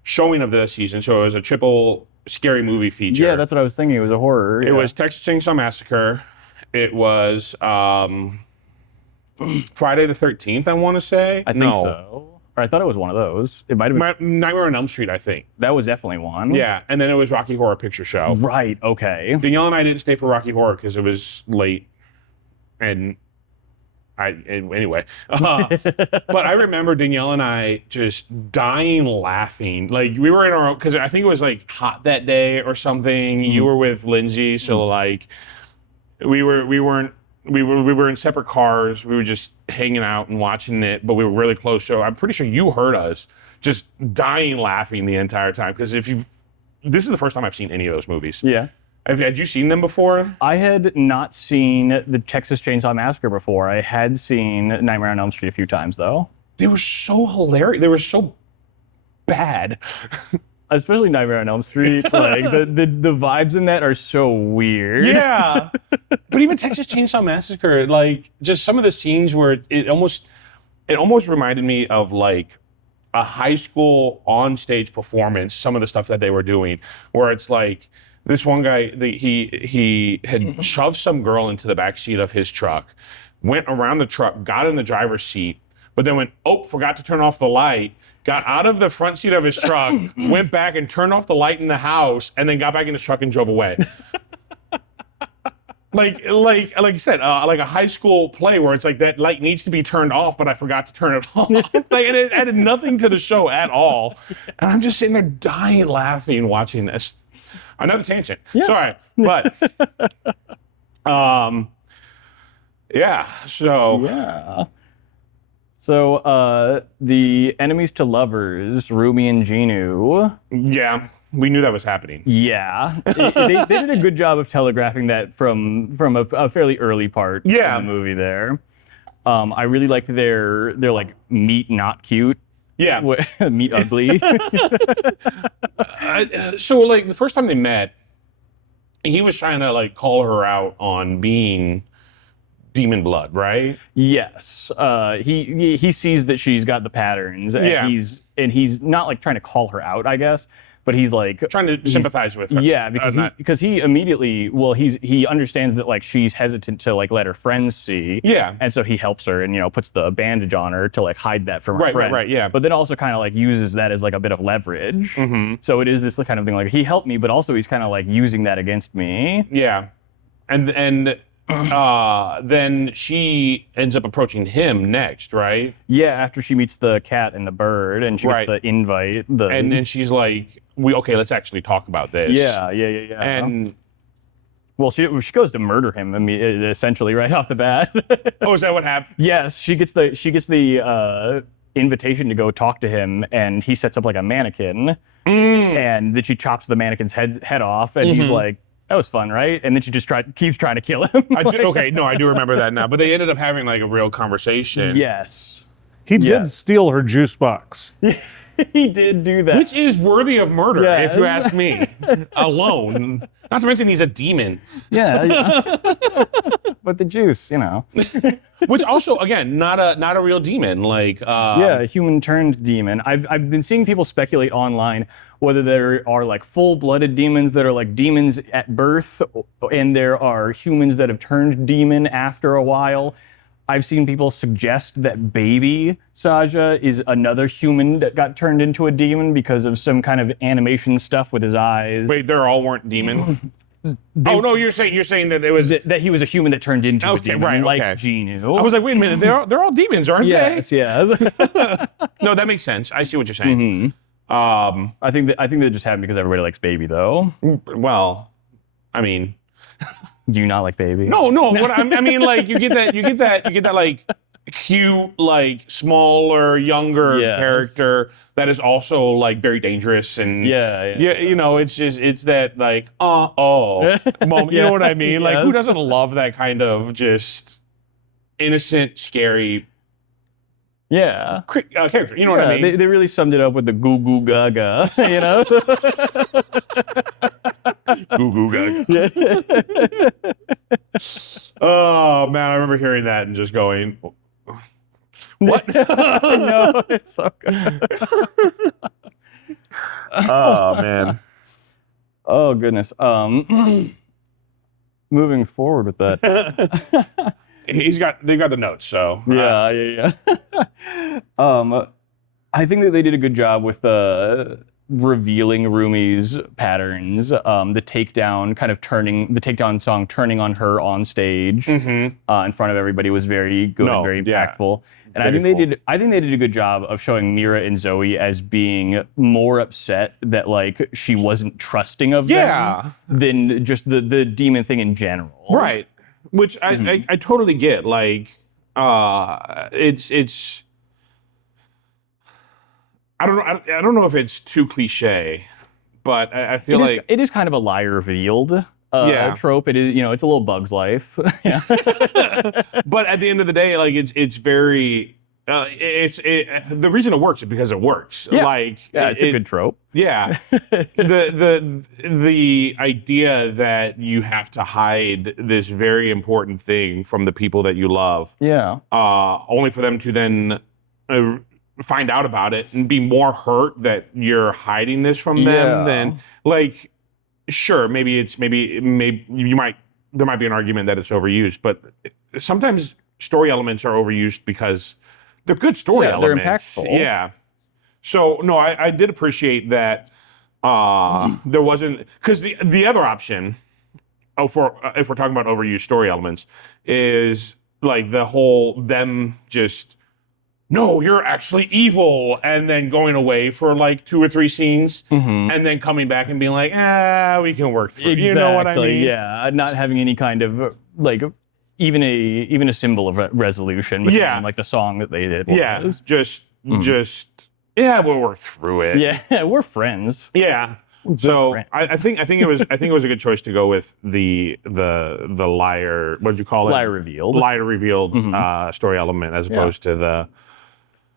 showing of the season, so it was a triple scary movie feature. Yeah, that's what I was thinking. It was a horror. It was Texas Chainsaw Massacre. It was Friday the 13th, I want to say. I think so. Or I thought it was one of those. It might have been Nightmare on Elm Street, I think. That was definitely one. Yeah, and then it was Rocky Horror Picture Show. Right, okay. Danielle and I didn't stay for Rocky Horror because it was late, and anyway. But I remember Danielle and I just dying laughing. Like we were in our own, because I think it was like hot that day or something. You were with Lindsay, so like we were in separate cars. We were just hanging out and watching it, but we were really close. So I'm pretty sure you heard us just dying laughing the entire time. Because this is the first time I've seen any of those movies. Yeah. Had you seen them before? I had not seen the Texas Chainsaw Massacre before. I had seen Nightmare on Elm Street a few times, though. They were so hilarious. They were so bad. Especially Nightmare on Elm Street. Like, the vibes in that are so weird. Yeah. But even Texas Chainsaw Massacre, like, just some of the scenes where it almost reminded me of, like, a high school on-stage performance, some of the stuff that they were doing, where it's like, this one guy, he had shoved some girl into the back seat of his truck, went around the truck, got in the driver's seat, but then went, forgot to turn off the light, got out of the front seat of his truck, went back and turned off the light in the house, and then got back in his truck and drove away. Like you said, like a high school play where it's like that light needs to be turned off, but I forgot to turn it off. Like, and it added nothing to the show at all. And I'm just sitting there dying laughing watching this. Another tangent. Yeah. Sorry. But yeah. So yeah. So the enemies to lovers, Rumi and Genu. Yeah. We knew that was happening. Yeah. They did a good job of telegraphing that from a fairly early part of the movie there. I really liked their like meet not cute Yeah. Meet ugly. So like the first time they met, he was trying to like call her out on being demon blood, right? Yes. He sees that she's got the patterns, and Yeah. he's not like trying to call her out, I guess, but he's like Trying to sympathize with her. Yeah, because he immediately he understands that like she's hesitant to like let her friends see. Yeah. And so he helps her and puts the bandage on her to like hide that from her Right, friends. right, yeah. But then also kind of like uses that as like a bit of leverage. Mm-hmm. So it is this kind of thing like he helped me, but also he's kind of like using that against me. Yeah. And then she ends up approaching him next, right? Yeah, after she meets the cat and the bird, and she gets Right. the invite. And then she's like, let's actually talk about this. Yeah. And well, she goes to murder him essentially right off the bat. oh, is that what happened? Yes, she gets the invitation to go talk to him, and he sets up like a mannequin, and then she chops the mannequin's head off, and he's like, "That was fun, right?" And then she just keeps trying to kill him. I do remember that now. But they ended up having like a real conversation. Yes, He did steal her juice box. he did do that. Which is worthy of murder, Yes. if you ask me. Alone. Not to mention he's a demon. Yeah. But the juice, Which also, again, not a real demon. Like yeah, a human turned demon. I've been seeing people speculate online whether there are like full-blooded demons that are like demons at birth, and there are humans that have turned demon after a while. I've seen people suggest that baby Saja is another human that got turned into a demon because of some kind of animation stuff with his eyes. wait, they all weren't demon? Oh no, you're saying that it was. That he was a human that turned into a Okay, demon, right, like okay. Genu. I was like, wait a minute, they're all demons, aren't yes. they? Yes. No, that makes sense. I see what you're saying. I think that just happened because everybody likes baby, though. Well, I mean, Do you not like baby? no. What I mean, like, you get that, like, cute, like, smaller, younger Yes. character that is also like very dangerous and Yeah. it's that like moment. You know what I mean? Like, who Yes. doesn't love that kind of just innocent, scary Yeah. character? You know what I mean? They really summed it up with the goo goo gaga, Goo goo gaga. Oh man, I remember hearing that and just going, what? No, it's so good. Oh man. Oh goodness. Moving forward with that. They've got the notes, so Yeah. I think that they did a good job with revealing Rumi's patterns. The takedown song turning on her on stage in front of everybody was very good, No, very yeah. impactful. And Very I think they did a good job of showing Mira and Zoe as being more upset that like she wasn't trusting of Yeah. them than just the demon thing in general. right. Which I totally get. Like, it's. I don't know if it's too cliche, but I feel like it is kind of a lie revealed Yeah. trope. It is, it's a little Bug's Life. Yeah. but at the end of the day, like it's very. The reason it works is because it works. Yeah. Like It's a good trope. Yeah. the idea that you have to hide this very important thing from the people that you love, Yeah. only for them to then find out about it and be more hurt that you're hiding this from them Yeah. than like, sure, maybe there might be an argument that it's overused, but sometimes story elements are overused because they're good story Yeah, they're elements. impactful. Yeah. So no, I did appreciate that there wasn't, because the other option, if we're talking about overused story elements, is like the whole them just, no, you're actually evil, and then going away for like 2 or 3 scenes, and then coming back and being like, we can work through. Exactly. You know what I mean? Yeah. Not having any kind of like even a symbol of resolution between Yeah. like the song that they did. Yeah. was. Just we'll work through it. Yeah, we're friends. Yeah. So friends. I think it was a good choice to go with the liar. What did you call it? Lie revealed. Liar revealed story element as opposed to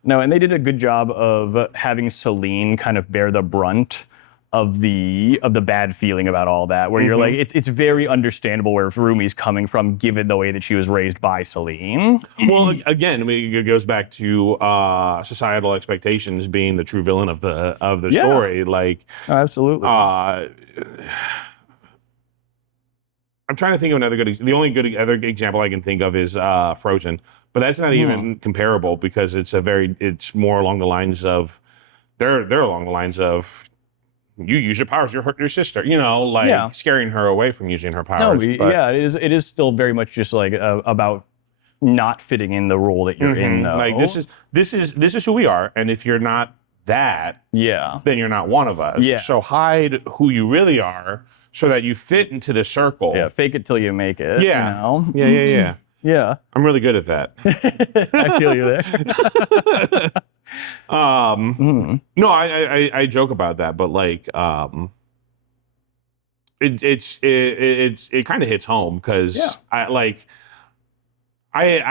No, and they did a good job of having Celine kind of bear the brunt of the bad feeling about all that, where you're like, it's very understandable where Rumi's coming from, given the way that she was raised by Celine. Well, again, I mean, it goes back to societal expectations being the true villain of the story. Like, Oh, absolutely. I'm trying to think of another the only good other example I can think of is Frozen, but that's not even comparable because it's more along the lines of they're along the lines of you use your powers, you hurt your sister, like scaring her away from using her powers. Yeah, it is still very much just like about not fitting in the role that you're in, though. Like this is who we are, and if you're not that, then you're not one of us. Yeah. So hide who you really are so that you fit into the circle. Yeah, fake it till you make it. Yeah. You know? Yeah. Yeah. I'm really good at that. I feel you there. No, I joke about that, but like it kind of hits home because I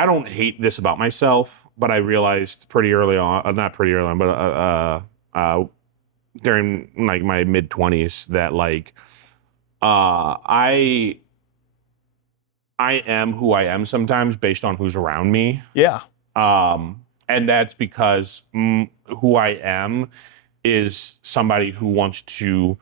don't hate this about myself, but I realized pretty early on, not pretty early on, but during like my mid-20s that like I am who I am sometimes based on who's around me. Yeah. And that's because who I am is somebody who wants to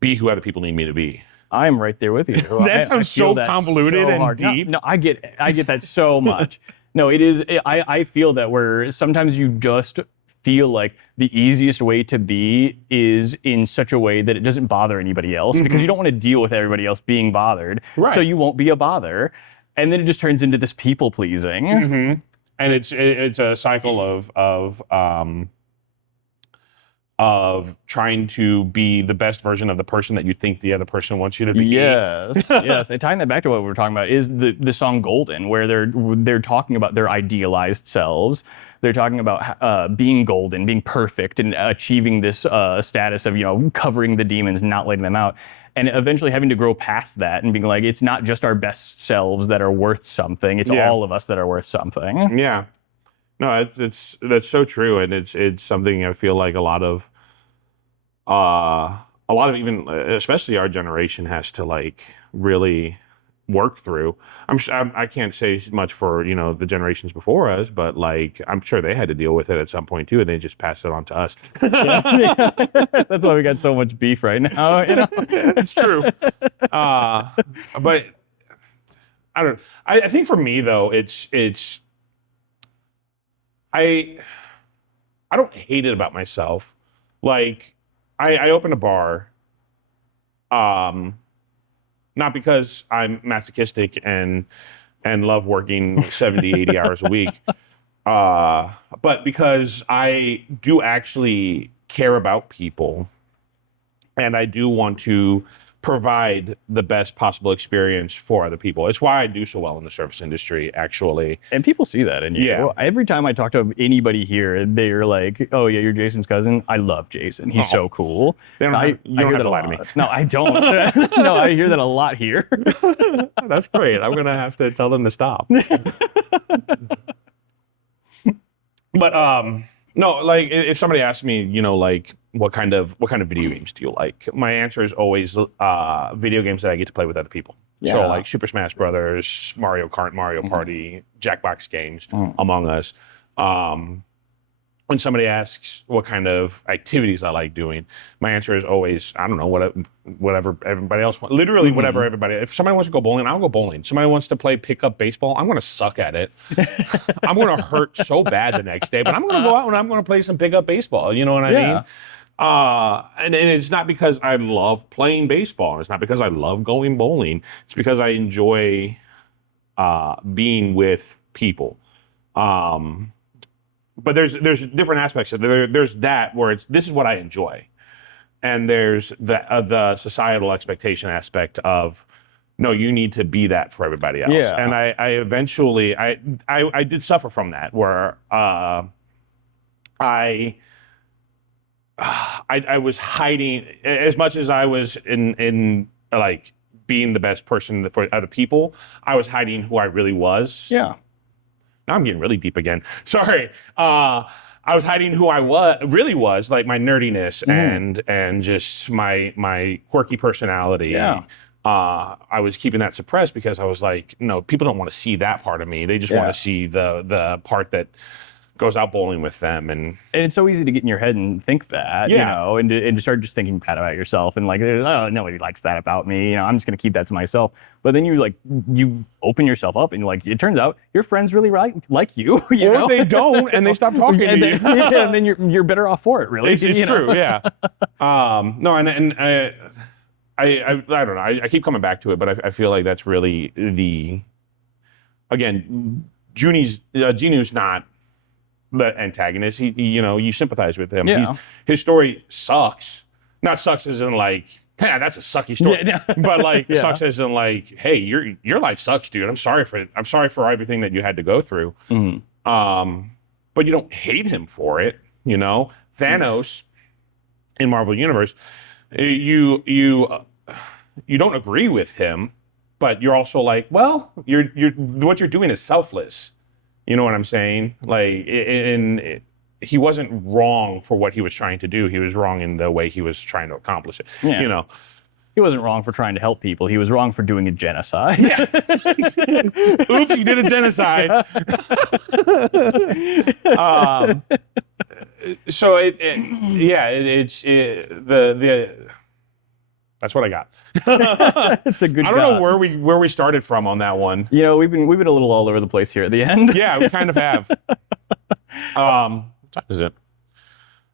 be who other people need me to be. I'm right there with you. That sounds so convoluted and deep. No, I get that so much. No, it is. I feel that where sometimes you just feel like the easiest way to be is in such a way that it doesn't bother anybody else because you don't want to deal with everybody else being bothered. Right. So you won't be a bother. And then it just turns into this people pleasing. And it's a cycle of trying to be the best version of the person that you think the other person wants you to be. Yes, yes. And tying that back to what we were talking about is the song "Golden," where they're talking about their idealized selves. They're talking about being golden, being perfect, and achieving this status of covering the demons, not letting them out, and eventually having to grow past that and being like, it's not just our best selves that are worth something; it's all of us that are worth something. Yeah. No, that's so true, and it's something I feel like a lot of even especially our generation has to like really work through. I can't say much for the generations before us, but like I'm sure they had to deal with it at some point too, and they just passed it on to us. Yeah. That's why we got so much beef right now. It's true, but I don't. I think for me though, it's. I don't hate it about myself. Like I opened a bar, not because I'm masochistic and love working 70, 80 hours a week, but because I do actually care about people and I do want to provide the best possible experience for other people. It's why I do so well in the service industry, actually. And people see that in you. Yeah. Every time I talk to anybody here, they're like, "Oh yeah, you're Jason's cousin. I love Jason. He's so cool." You don't have to lie to me. No, I don't. No, I hear that a lot here. That's great. I'm gonna have to tell them to stop. But no, like if somebody asks me, like what kind of video games do you like? My answer is always video games that I get to play with other people. Yeah. So like Super Smash Brothers, Mario Kart, Mario Party, Jackbox games, Among Us. When somebody asks what kind of activities I like doing, my answer is always, I don't know, whatever everybody else wants. Literally whatever everybody. If somebody wants to go bowling, I'll go bowling. Somebody wants to play pickup baseball, I'm going to suck at it. I'm going to hurt so bad the next day, but I'm going to go out and I'm going to play some pickup baseball. You know what I mean? And it's not because I love playing baseball. It's not because I love going bowling. It's because I enjoy being with people. But there's different aspects of it. There's that where this is what I enjoy, and there's the societal expectation aspect of no, you need to be that for everybody else. Yeah. And I eventually I did suffer from that where I was hiding as much as I was in like being the best person for other people. I was hiding who I really was. Yeah. Now I'm getting really deep again. Sorry. I was hiding who I really was, like my nerdiness and just my quirky personality. Yeah. I was keeping that suppressed because I was like, no, people don't want to see that part of me. They just want to see the part that goes out bowling with them. And it's so easy to get in your head and think that, you know, and to start just thinking bad about yourself and like, oh, nobody likes that about me. You know, I'm just going to keep that to myself. But then you open yourself up and like, it turns out your friends really like you. You or know? they don't, and they stop talking to you. And then you're better off for it, really. It's true, yeah. No, and I don't know. I keep coming back to it, but I feel like that's really again, Ginu's not the antagonist. You sympathize with him. Yeah. His story sucks. Not sucks as in like, yeah, that's a sucky story. Yeah, no. But like sucks as in like, hey, your life sucks, dude. I'm sorry for everything that you had to go through. Mm-hmm. But you don't hate him for it. Thanos in Marvel Universe, you don't agree with him, but you're also like, well, you're what you're doing is selfless. You know what I'm saying? Like, he wasn't wrong for what he was trying to do. He was wrong in the way he was trying to accomplish it. Yeah. He wasn't wrong for trying to help people. He was wrong for doing a genocide. Yeah. Oops, he did a genocide. So that's what I got. It's a good. I don't know where we started from on that one. We've been a little all over the place here at the end. Yeah, we kind of have. What time is it?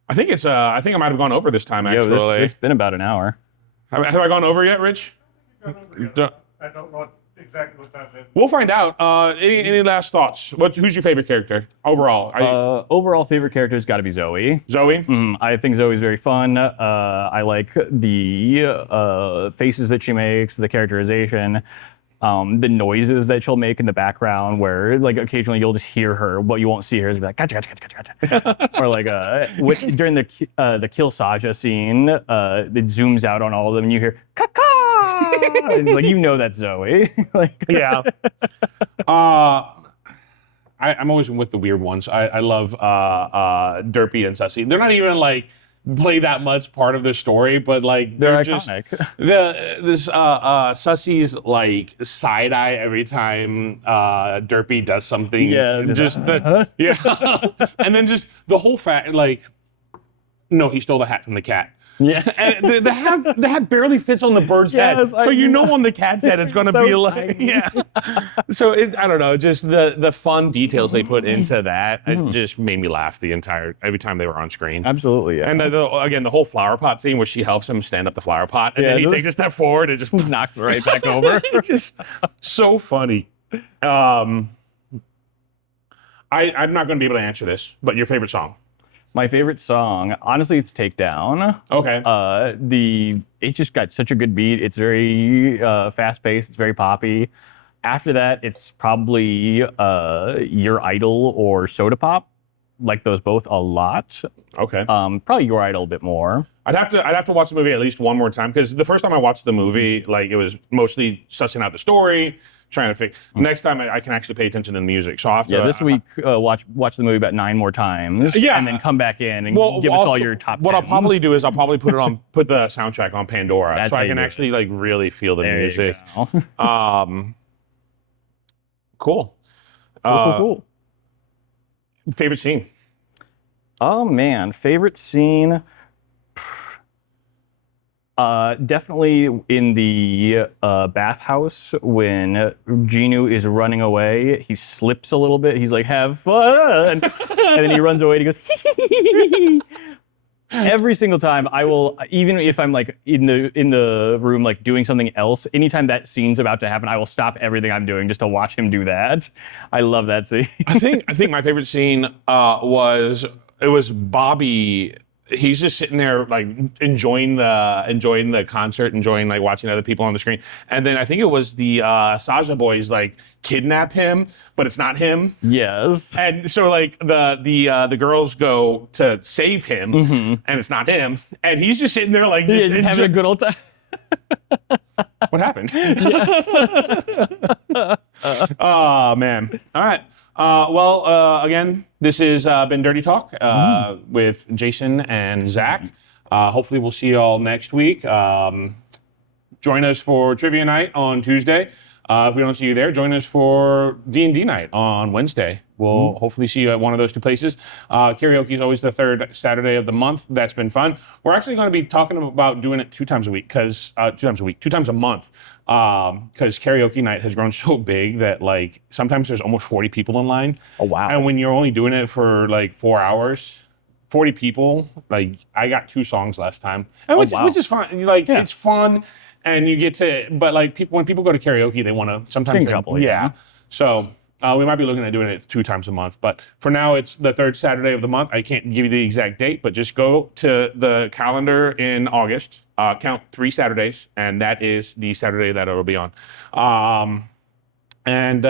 I think I might have gone over this time actually. Yeah, it's been about an hour. Have I gone over yet, Rich? I don't know exactly what time it is. We'll find out. Any last thoughts? Who's your favorite character overall? Overall favorite character has got to be Zoe. Zoe? I think Zoe's very fun. I like the faces that she makes, the characterization, the noises that she'll make in the background where like occasionally you'll just hear her. What you won't see her is be like, gotcha, gotcha, gotcha, gotcha. Or like during the Kill Saja scene, it zooms out on all of them and you hear, caca! And like, that's Zoe. Yeah. I'm always with the weird ones. I love Derpy and Sussy. They're not even like play that much part of the story, but like they're iconic. This Sussy's like side eye every time Derpy does something. Yeah. Yeah. And then just the whole fact like, no, he stole the hat from the cat. Yeah, and the hat barely fits on the bird's head, so on the cat's head it's going to so be like, tiny. yeah. So I don't know, just the fun details they put into that, it just made me laugh every time they were on screen. Absolutely, yeah. And again, the whole flower pot scene where she helps him stand up the flower pot, and then he takes a step forward and just knocks right back over. It's just so funny. I'm not going to be able to answer this, but your favorite song? My favorite song, honestly, it's Takedown. Okay. It just got such a good beat. It's very fast-paced. It's very poppy. After that, it's probably Your Idol or Soda Pop. Like those both a lot. Okay. Probably Your Idol a bit more. I'd have to watch the movie at least one more time because the first time I watched the movie, like it was mostly sussing out the story, trying to figure. Next time I can actually pay attention to the music. So I'll have to. Yeah, this week watch the movie about 9 more times. Yeah, and then come back in and give us all your top. What 10s. I'll probably do is I'll probably put the soundtrack on Pandora That's so I can actually like really feel the music. Cool. Cool. Favorite scene? Oh man, favorite scene. Definitely in the bathhouse when Ginu is running away. He slips a little bit. He's like, "Have fun," and then he runs away. And he goes, Every single time, I will, even if I'm like in the room like doing something else. Anytime that scene's about to happen, I will stop everything I'm doing just to watch him do that. I love that scene. I think my favorite scene was Bobby. He's just sitting there like enjoying the concert, enjoying like watching other people on the screen. And then I think it was the Saja boys like kidnap him, but it's not him. Yes. And so like the girls go to save him, and it's not him, and he's just sitting there like just having a good old time. What happened? Oh man. All right. Again, this has been Dirty Talk with Jason and Zach. Hopefully, we'll see you all next week. Join us for trivia night on Tuesday. If we don't see you there, join us for D&D night on Wednesday. We'll hopefully see you at one of those two places. Karaoke is always the third Saturday of the month. That's been fun. We're actually going to be talking about doing it 2 times a month. Because karaoke night has grown so big that like sometimes there's almost 40 people in line. Oh, wow. And when you're only doing it for like 4 hours, 40 people, like I got 2 songs last time, and which is fun. Like it's fun, and you get to. But like when people go to karaoke, they want to sometimes Sing a couple, yeah. So we might be looking at doing it 2 times a month. But for now, it's the third Saturday of the month. I can't give you the exact date, but just go to the calendar in August. Count 3 Saturdays, and that is the Saturday that it'll be on. And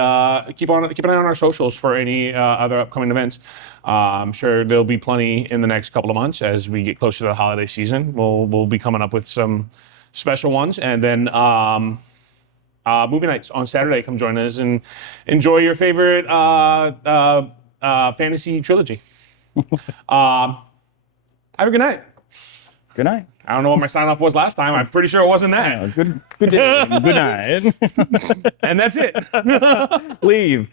keep an eye on our socials for any other upcoming events. I'm sure there'll be plenty in the next couple of months as we get closer to the holiday season. We'll be coming up with some special ones, and then movie nights on Saturday. Come join us and enjoy your favorite fantasy trilogy. Have a good night. Good night. I don't know what my sign off was last time. I'm pretty sure it wasn't that. Good day. Good night. And that's it. Leave.